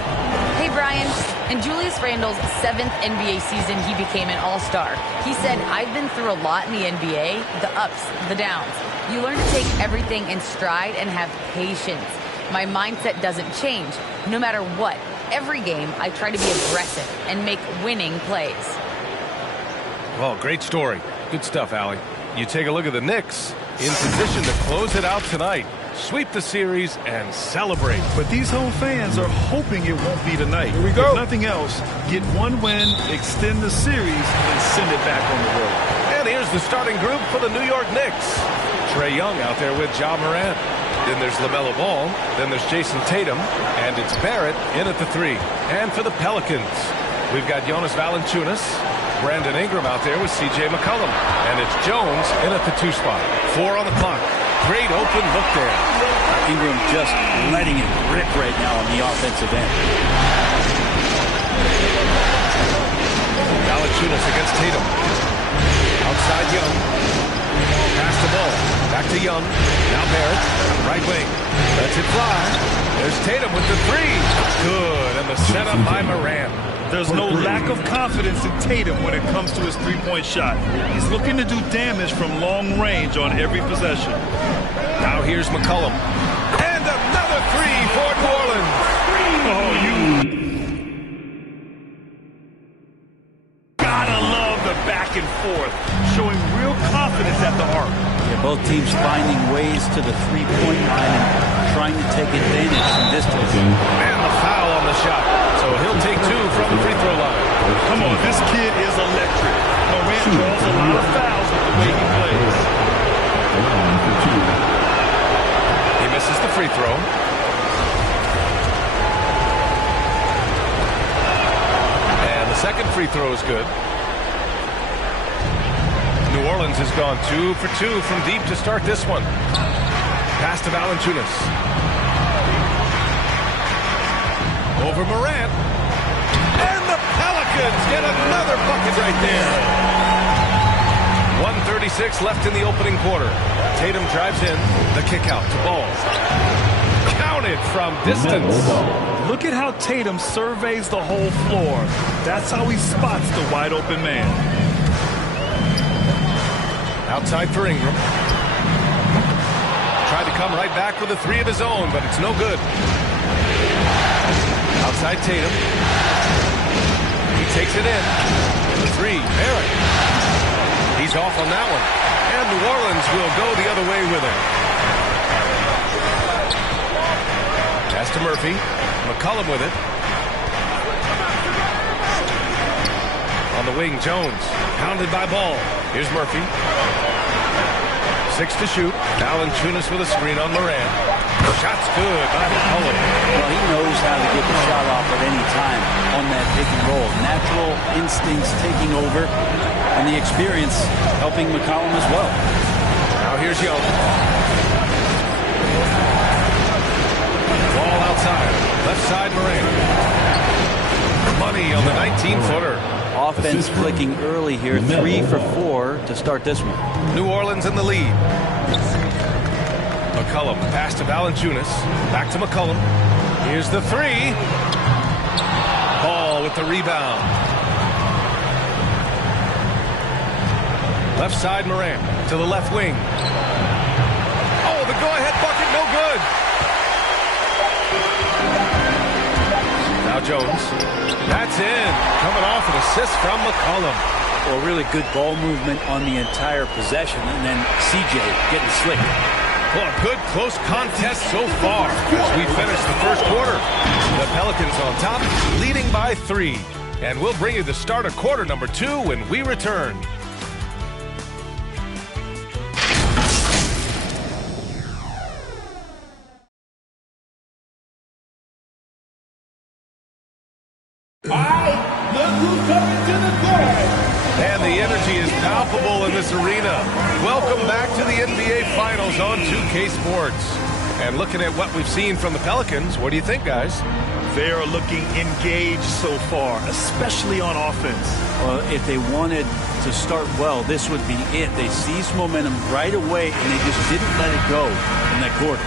Hey, Brian. In Julius Randle's 7th NBA season, he became an all-star. He said, I've been through a lot in the NBA, the ups, the downs. You learn to take everything in stride and have patience. My mindset doesn't change, no matter what. Every game, I try to be aggressive and make winning plays. Well, great story. Good stuff, Allie. You take a look at the Knicks, in position to close it out tonight, sweep the series, and celebrate. But these home fans are hoping it won't be tonight. Here we go. If nothing else, get one win, extend the series, and send it back on the road. And here's the starting group for the New York Knicks. Trae Young out there with Ja Morant. Then there's LaMelo Ball. Then there's Jason Tatum. And it's Barrett in at the 3. And for the Pelicans, we've got Jonas Valanciunas, Brandon Ingram out there with C.J. McCollum. And it's Jones in at the 2 spot. 4 on the clock. Great open look there. Ingram just letting it rip right now on the offensive end. Valanciunas against Tatum. Outside Young. Pass the ball. Back to Young. Now Barrett. Right wing. Lets it fly. There's Tatum with the 3. Good. And the setup by Morant. There's no lack of confidence in Tatum when it comes to his three-point shot. He's looking to do damage from long range on every possession. Now here's McCollum. And another 3 for New Orleans. Oh, you gotta love the back and forth, showing real confidence at the arc. Yeah, both teams finding ways to the three-point line and trying to take advantage from distance. And the foul on the shot. So he'll take 2 from the free throw line. Come on, this kid is electric. Morant draws a lot of fouls with the way he plays. He misses the free throw. And the second free throw is good. New Orleans has gone 2 for 2 from deep to start this one. Pass to Valanciunas. Over Morant. And the Pelicans get another bucket right there. 1:36 left in the opening quarter. Tatum drives in. The kick out to Ball. Counted from distance. Look at how Tatum surveys the whole floor. That's how he spots the wide open man. Outside for Ingram. Tried to come right back with a 3 of his own, but it's no good. Outside Tatum. He takes it in. The 3, Barrett. He's off on that one. And New Orleans will go the other way with it. Pass to Murphy. McCollum with it. On the wing, Jones. Pounded by Ball. Here's Murphy. 6 to shoot. Valanciunas with a screen on Morant. Shot's good by McCollum. Well, he knows how to get the shot off at any time on that pick and roll. Natural instincts taking over, and the experience helping McCollum as well. Now here's Young. Ball outside. Left side Morant. Money on the 19-footer. Offense clicking early here. 3 for 4 to start this one. New Orleans in the lead. McCollum pass to Valanciunas. Back to McCollum. Here's the 3. Ball with the rebound. Left side Morant to the left wing. Oh, the go-ahead bucket, no good. Now Jones. That's in. Coming off an assist from McCollum. Well, really good ball movement on the entire possession, and then CJ getting slick. Well, a good close contest so far as we finish the first quarter. The Pelicans on top, leading by 3. And we'll bring you the start of quarter number 2 when we return. All right, look who's coming to the court. And the energy is palpable in this arena. Welcome back to the NBA Finals on 2K Sports. And looking at what we've seen from the Pelicans, what do you think, guys? They are looking engaged so far, especially on offense. Well, if they wanted to start well, this would be it. They seized momentum right away, and they just didn't let it go in that quarter.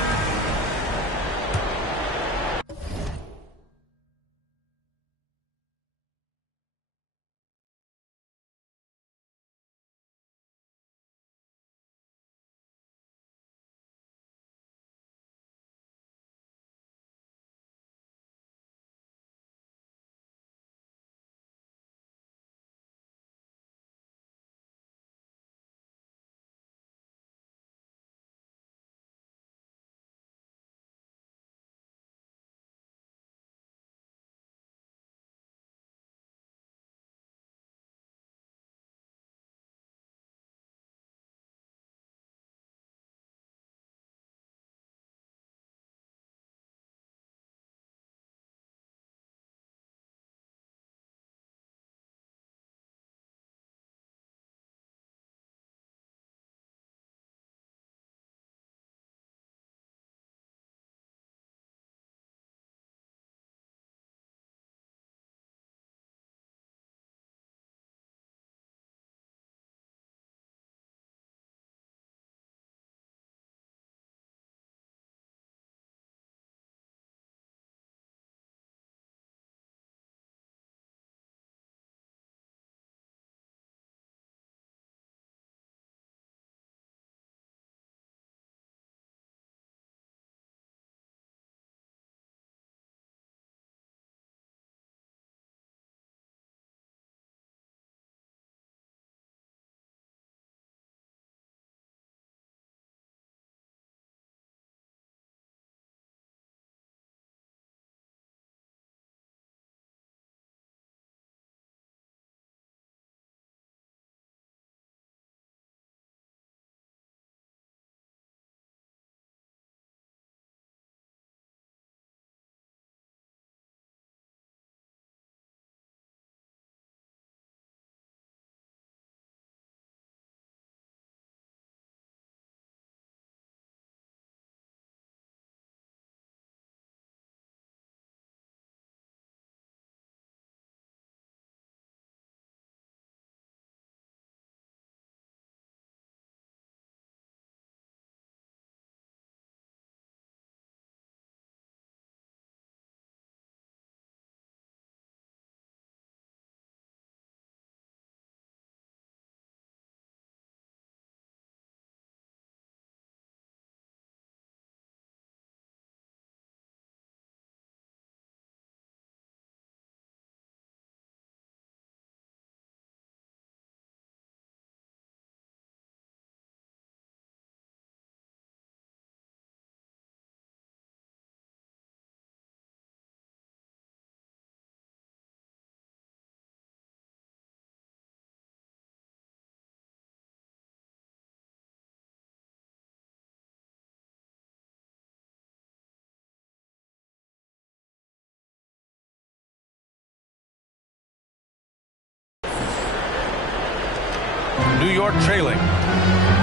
New York trailing.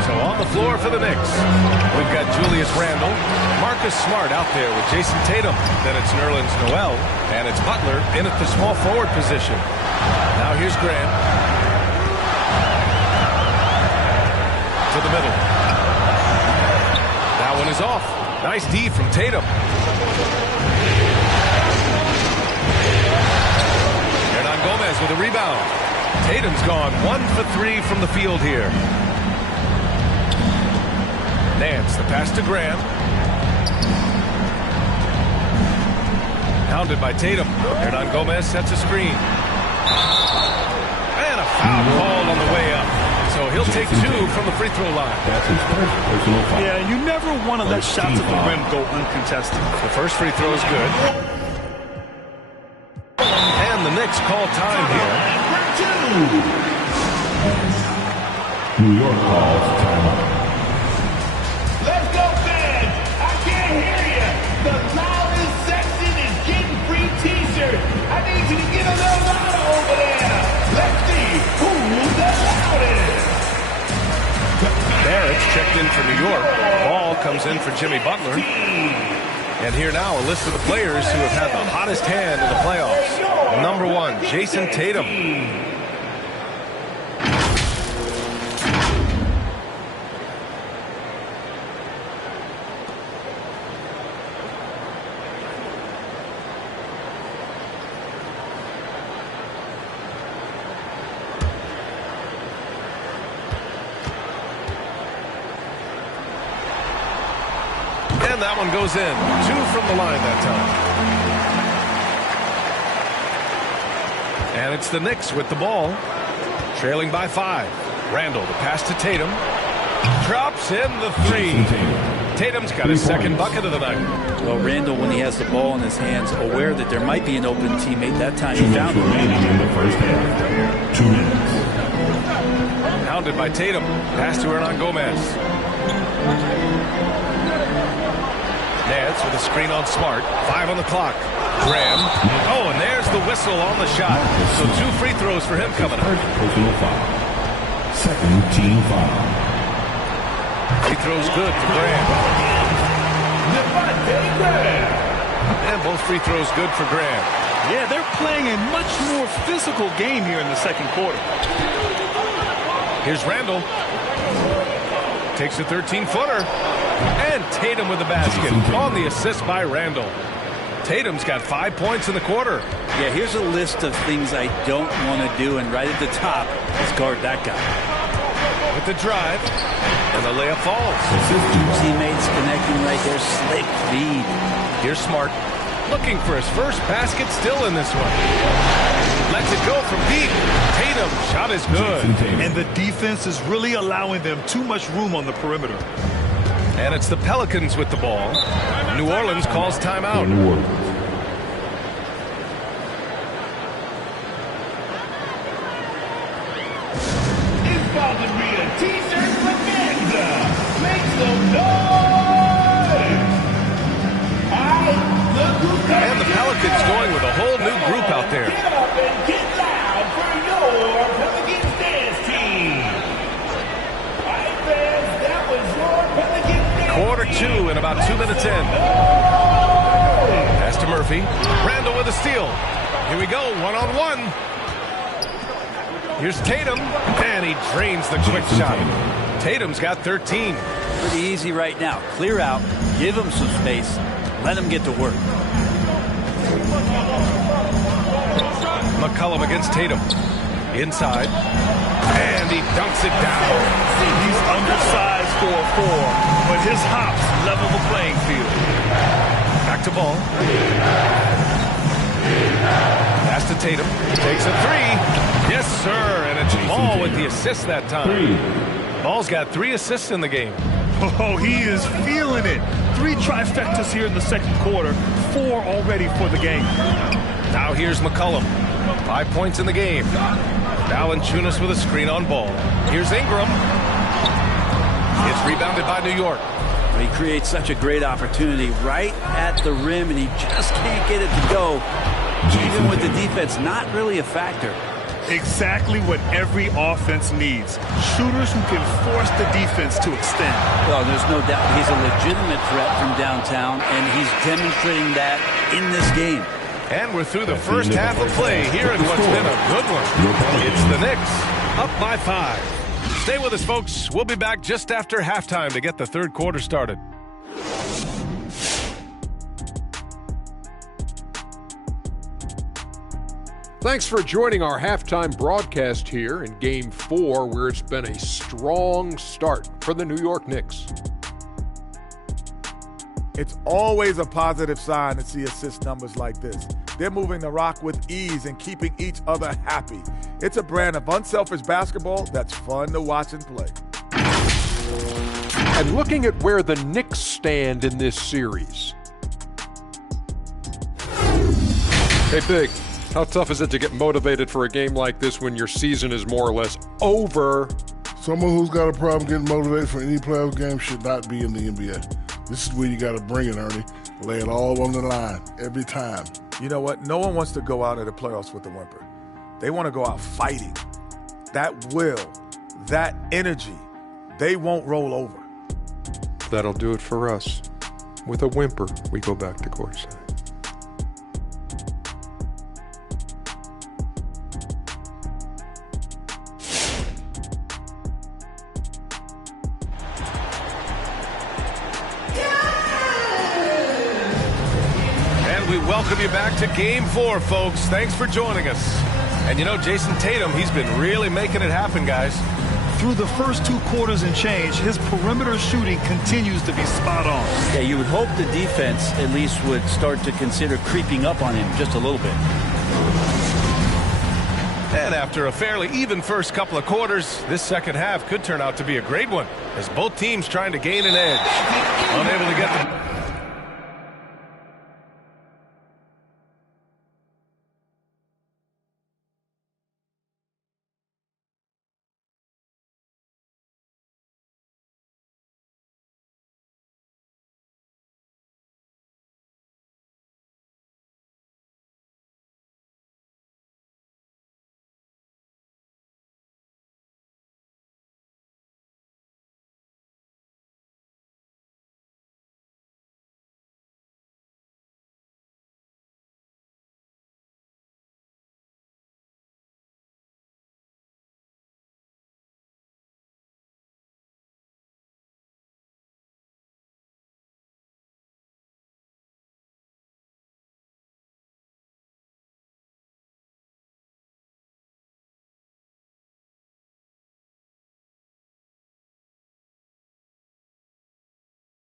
So on the floor for the Knicks, we've got Julius Randle, Marcus Smart out there with Jason Tatum. Then it's Nerlens Noel, and it's Butler in at the small forward position. Now here's Graham. To the middle. That one is off. Nice D from Tatum. Hernan Gomez with a rebound. Tatum's gone 1 for 3 from the field here. Nance, the pass to Graham. Hounded by Tatum. Hernan Gomez sets a screen. And a foul called on the way up. So He'll take 2 from the free throw line. That's his first personal foul. Yeah, you never want to let shots at the rim go uncontested. The first free throw is good. And the Knicks call time here. New York calls timeout. Let's go, fans. I can't hear you. The loudest section is getting free t-shirts. I need you to get a little louder over there. Let's see who's the loudest. Barrett's checked in for New York. Ball comes in for Jimmy Butler. And here now a list of the players who have had the hottest hand in the playoffs. Number 1, Jason Tatum. And that one goes in. 2 from the line that time. And it's the Knicks with the ball. Trailing by 5. Randall, the pass to Tatum. Drops in the 3. Tatum's got his second bucket of the night. Well, Randall, when he has the ball in his hands, aware that there might be an open teammate, that time he found him. In the first half. 2 minutes. Hounded by Tatum. Pass to Hernan Gomez. Nance with a screen on Smart. 5 on the clock. Graham. Oh, and there's the whistle on the shot. So 2 free throws for him coming up. First personal foul. Second team foul. Free throws good for Graham. And both free throws good for Graham. Yeah, they're playing a much more physical game here in the second quarter. Here's Randall. Takes a 13-footer. And Tatum with the basket on the assist by Randall. Tatum's got 5 points in the quarter. Yeah, here's a list of things I don't want to do, and right at the top is guard that guy. With the drive, and the layup falls. Teammates connecting right there, slick feed. Here's Smart, looking for his first basket still in this one. Lets it go from deep. Tatum, shot is good. And the defense is really allowing them too much room on the perimeter. And it's the Pelicans with the ball. New Orleans calls timeout. New Orleans. It's about to be a t-shirt bonanza. Make some noise. And the Pelicans going with a whole new group out there. Get up and get loud for your Pelicans dance team. All right, fans, that was your Pelicans. Quarter 2 and about 2 minutes in. Pass to Murphy. Randall with a steal. Here we go, 1-on-1. Here's Tatum, and he drains the quick shot. Tatum's got 13. Pretty easy right now. Clear out, give him some space, let him get to work. McCollum against Tatum. Inside. And he dunks it down. He's undersized for a 4, but his hops level the playing field. Back to Ball. Pass to Tatum. Takes a 3. Yes, sir. And it's Ball with the assist that time. Ball's got 3 assists in the game. Oh, he is feeling it. 3 trifectas here in the second quarter. 4 already for the game. Now here's McCollum. 5 points in the game. Valanciunas with a screen on Ball. Here's Ingram. It's rebounded by New York. He creates such a great opportunity right at the rim, and he just can't get it to go. Even with the defense not really a factor. Exactly what every offense needs. Shooters who can force the defense to extend. Well, there's no doubt he's a legitimate threat from downtown, and he's demonstrating that in this game. And we're through the first half of play here in what's been a good one. It's the Knicks up by 5. Stay with us, folks. We'll be back just after halftime to get the third quarter started. Thanks for joining our halftime broadcast here in Game 4, where it's been a strong start for the New York Knicks. It's always a positive sign to see assist numbers like this. They're moving the rock with ease and keeping each other happy. It's a brand of unselfish basketball that's fun to watch and play. And looking at where the Knicks stand in this series. Hey, Big, how tough is it to get motivated for a game like this when your season is more or less over? Someone who's got a problem getting motivated for any playoff game should not be in the NBA. This is where you got to bring it, Ernie. Lay it all on the line every time. You know what? No one wants to go out of the playoffs with a whimper. They want to go out fighting. That will, that energy, they won't roll over. That'll do it for us. With a whimper, we go back to courtside. We welcome you back to Game 4, folks. Thanks for joining us. And you know, Jason Tatum, he's been really making it happen, guys. Through the first 2 quarters and change, his perimeter shooting continues to be spot on. Yeah, you would hope the defense at least would start to consider creeping up on him just a little bit. And after a fairly even first couple of quarters, this second half could turn out to be a great one, as both teams trying to gain an edge. Unable to get the...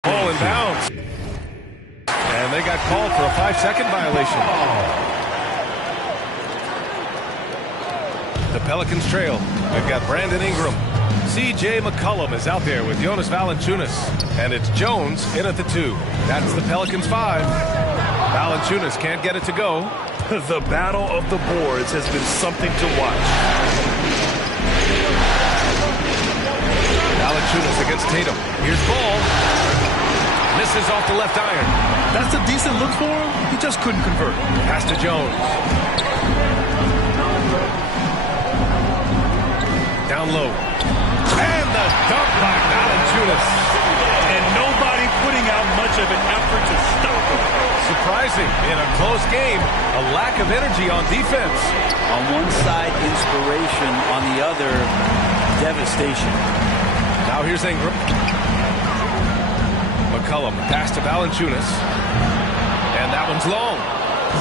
Ball in bounds. And they got called for a 5-second violation. The Pelicans trail. We've got Brandon Ingram. C.J. McCollum is out there with Jonas Valanciunas. And it's Jones in at the 2. That's the Pelicans 5. Valanciunas can't get it to go. The battle of the boards has been something to watch. Valanciunas against Tatum. Here's ball. Misses off the left iron. That's a decent look for him. He just couldn't convert. Pass to Jones. Down low. And the dunk by Valanciunas. And nobody putting out much of an effort to stop him. Surprising. In a close game, a lack of energy on defense. On one side, inspiration. On the other, devastation. Now here's Ingram. McCollum, pass to Valanciunas. And that one's long.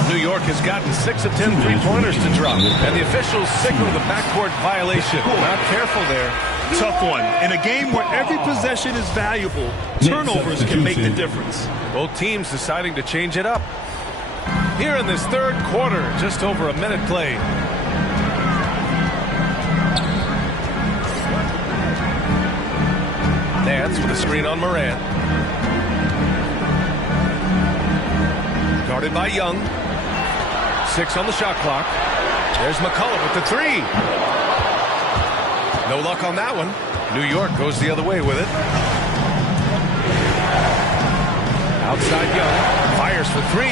New York has gotten 6 of 10 3-pointers to drop. And the officials signal the backcourt violation. Not careful there. Tough one. In a game where every possession is valuable, turnovers can make the difference. Both teams deciding to change it up. Here in this third quarter, just over a minute played. Nance with a screen on Morant. Guarded by Young. 6 on the shot clock. There's McCollum with the 3. No luck on that one. New York goes the other way with it. Outside Young. Fires for 3.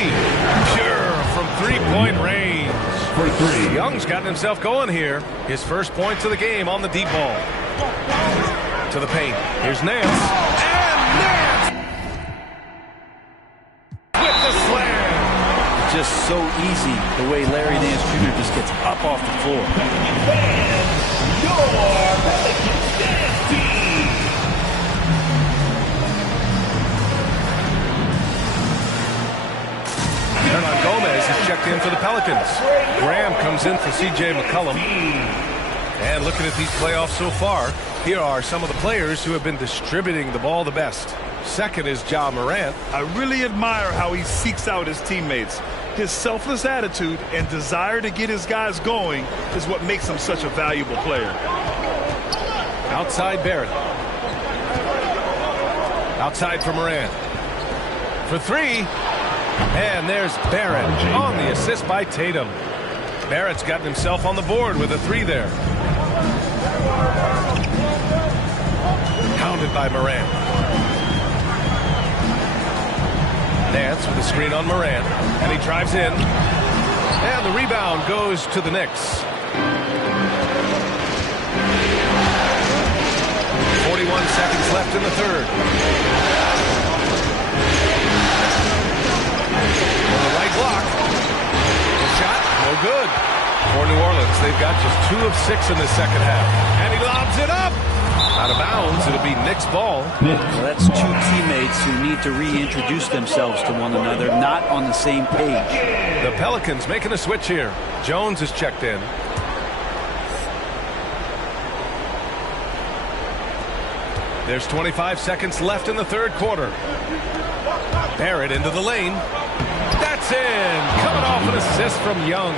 Pure from 3-point range. For 3. Young's gotten himself going here. His first points of the game on the deep ball. To the paint. Here's Nance. And Nance! With the slam. Just so easy the way Larry Nance Jr. just gets up off the floor. And your Pelicans dance team. Hernan Gomez is checked in for the Pelicans. Graham comes in for C.J. McCollum. And looking at these playoffs so far, here are some of the players who have been distributing the ball the best. Second is Ja Morant. I really admire how he seeks out his teammates. His selfless attitude and desire to get his guys going is what makes him such a valuable player. Outside Barrett. Outside for Moran. For three. And there's Barrett on the assist by Tatum. Barrett's gotten himself on the board with a three there. Pounded by Moran. Nance with a screen on Moran. And he drives in. And the rebound goes to the Knicks. 41 seconds left in the third. On the right block. The shot, no good. For New Orleans, they've got just 2 of 6 in the second half. And he lobs it up. Out of bounds, it'll be Knicks ball. Well, that's two teammates who need to reintroduce themselves to one another, not on the same page. The Pelicans making a switch here. Jones is checked in. There's 25 seconds left in the third quarter. Barrett into the lane. That's in. Coming off an assist from Young.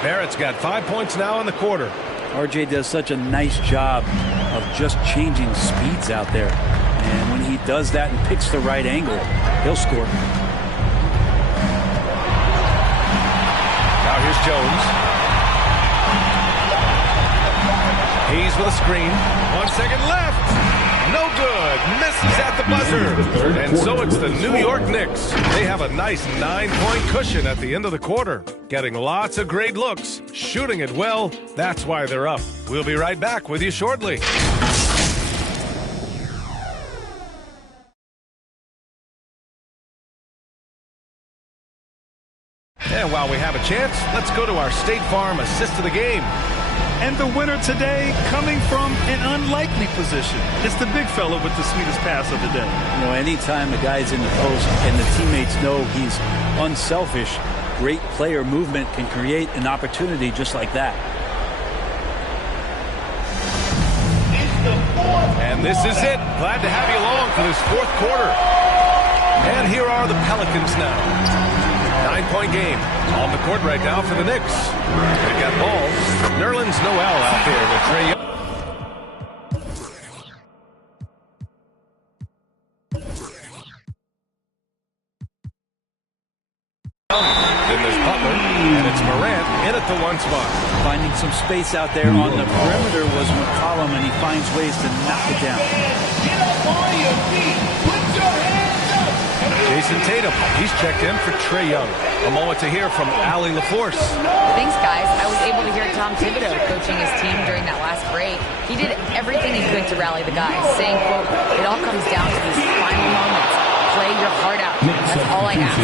Barrett's got 5 points now in the quarter. RJ does such a nice job of just changing speeds out there. And when he does that and picks the right angle, he'll score. Now here's Jones. He's with a screen. 1 second left. No good. Misses at the buzzer. And so it's the New York Knicks. They have a nice 9-point cushion at the end of the quarter. Getting lots of great looks. Shooting it well. That's why they're up. We'll be right back with you shortly. And while we have a chance, let's go to our State Farm assist of the game. And the winner today coming from an unlikely position. It's the big fella with the sweetest pass of the day. You know, anytime a guy's in the post and the teammates know he's unselfish, great player movement can create an opportunity just like that. And this is it. Glad to have you along for this fourth quarter. And here are the Pelicans now. 9-point game on the court right now for the Knicks. They've got ball. Nerlens Noel out there with Trae Young. Then there's Butler, and it's Morant in at the one spot. Finding some space out there on the perimeter was McCollum, and he finds ways to knock it down. Get up on your feet. Put your hands up. Jason Tatum, he's checked in for Trae Young. A moment to hear from Allie LaForce. Thanks, guys. I was able to hear Tom Thibodeau coaching his team during that last break. He did everything he could to rally the guys, saying, quote, it all comes down to these final moments. Play your heart out. That's all I ask.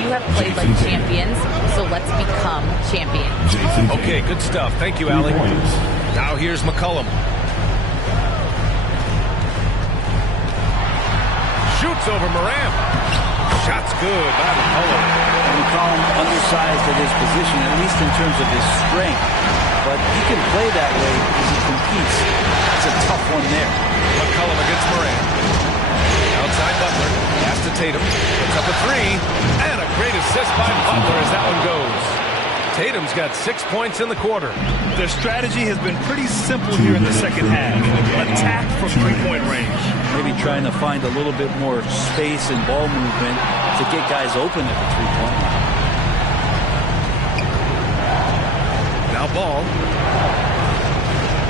You have played like champions, so let's become champions. Okay, good stuff. Thank you, Allie. Now here's McCollum. Shoots over Moran. Shot's good by McCollum. McCollum undersized at his position, at least in terms of his strength. But he can play that way because he competes. It's a tough one there. McCollum against Moran. Outside Butler. Pass to Tatum. Puts up a three. And a great assist by Butler as that one goes. Tatum's got 6 points in the quarter. Their strategy has been pretty simple here in the second half. Attack from three-point range. Maybe trying to find a little bit more space and ball movement to get guys open at the three-point line. Now Ball.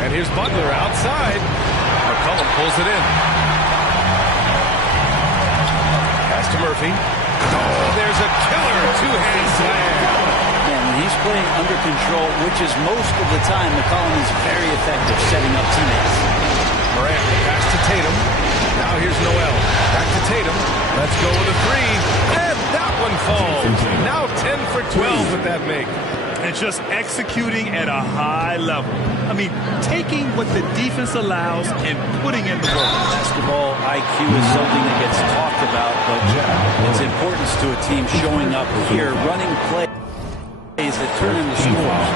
And here's Butler outside. McCollum pulls it in. Pass to Murphy. Oh, there's a killer two-hand slam. Man, when he's playing under control, which is most of the time, McCollum is very effective setting up teammates. Morant, pass to Tatum. Now here's Noel. Back to Tatum. Let's go with a three. And that one falls. Now 10 for 12 with that make. And just executing at a high level. I mean, taking what the defense allows and putting in the work. Basketball IQ is something that gets talked about, but its importance to a team showing up here, running plays that turn into scores.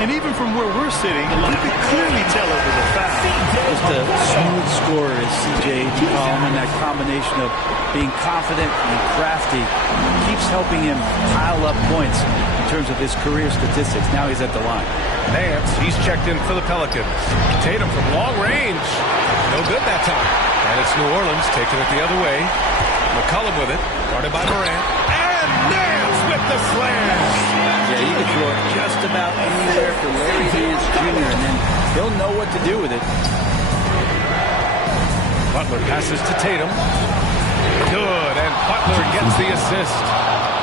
And even from where we're sitting, you could clearly tell it was a foul. Just a smooth scorer is C.J. McCollum, and that combination of being confident and crafty keeps helping him pile up points in terms of his career statistics. Now he's at the line. Nance, he's checked in for the Pelicans. Tatum from long range. No good that time. And it's New Orleans taking it the other way. McCollum with it, guarded by Morant. And Nance with the slam. Yeah, you can throw it just about anywhere for Larry Nance Jr., and then he'll know what to do with it. Butler passes to Tatum. Good, and Butler gets the assist.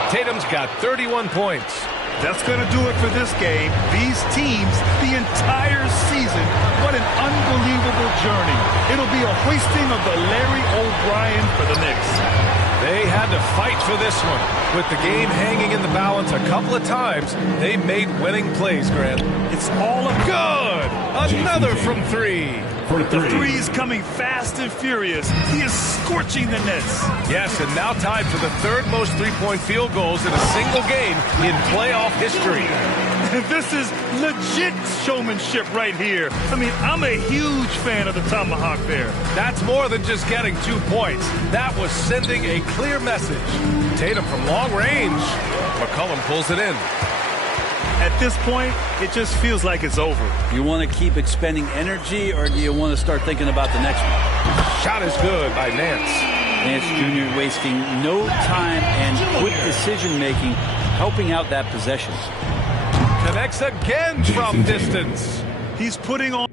Tatum's got 31 points. That's going to do it for this game. These teams, the entire season, what an unbelievable journey. It'll be a hoisting of the Larry O'Brien for the Knicks. They had to fight for this one. With the game hanging in the balance a couple of times, they made winning plays, Grant. It's all a good. Another from three. The three's coming fast and furious. He is scorching the nets. Yes, and now tied for the third most three-point field goals in a single game in playoff history. This is legit showmanship right here. I mean, I'm a huge fan of the tomahawk there. That's more than just getting 2 points. That was sending a clear message. Tatum from long range. McCollum pulls it in. At this point, it just feels like it's over. You want to keep expending energy, or do you want to start thinking about the next one? Shot is good by Nance. Nance Jr. wasting no time and quick decision-making, helping out that possession. Connects again from distance. He's putting on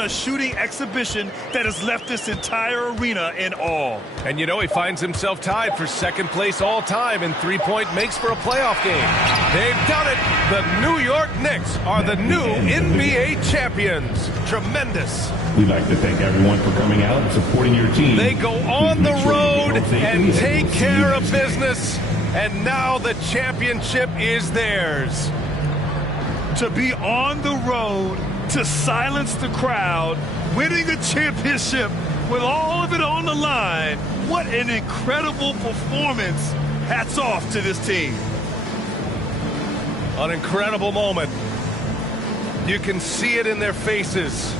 a shooting exhibition that has left this entire arena in awe. And you know, he finds himself tied for second place all time in three-point makes for a playoff game. They've done it. The New York Knicks are the new NBA champions. Tremendous. We'd like to thank everyone for coming out and supporting your team. They go on the road and take care of business. And now the championship is theirs. To be on the road, to silence the crowd, winning a championship with all of it on the line. What an incredible performance. Hats off to this team. An incredible moment. You can see it in their faces.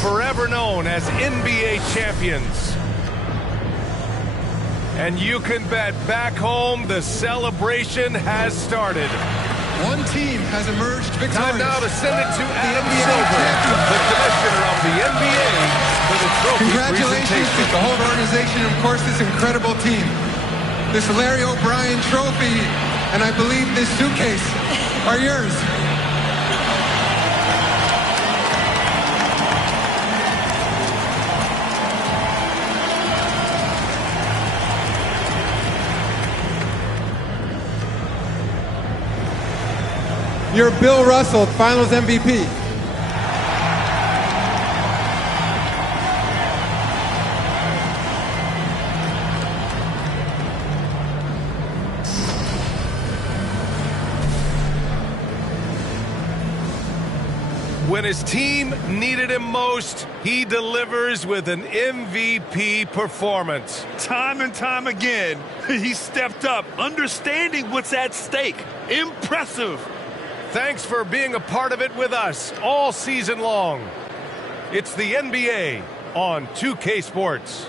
Forever known as NBA champions. And you can bet back home the celebration has started. One team has emerged victorious. Time now to send it to Adam Silver, the commissioner of the NBA, for the trophy Congratulations to the whole organization and, of course, this incredible team. This Larry O'Brien trophy, and I believe this suitcase are yours. You're Bill Russell, Finals MVP. When his team needed him most, he delivers with an MVP performance. Time and time again, he stepped up, understanding what's at stake. Impressive. Thanks for being a part of it with us all season long. It's the NBA on 2K Sports.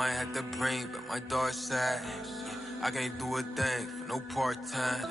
might have to bring back my dark side. I can't do a thing for no part-time.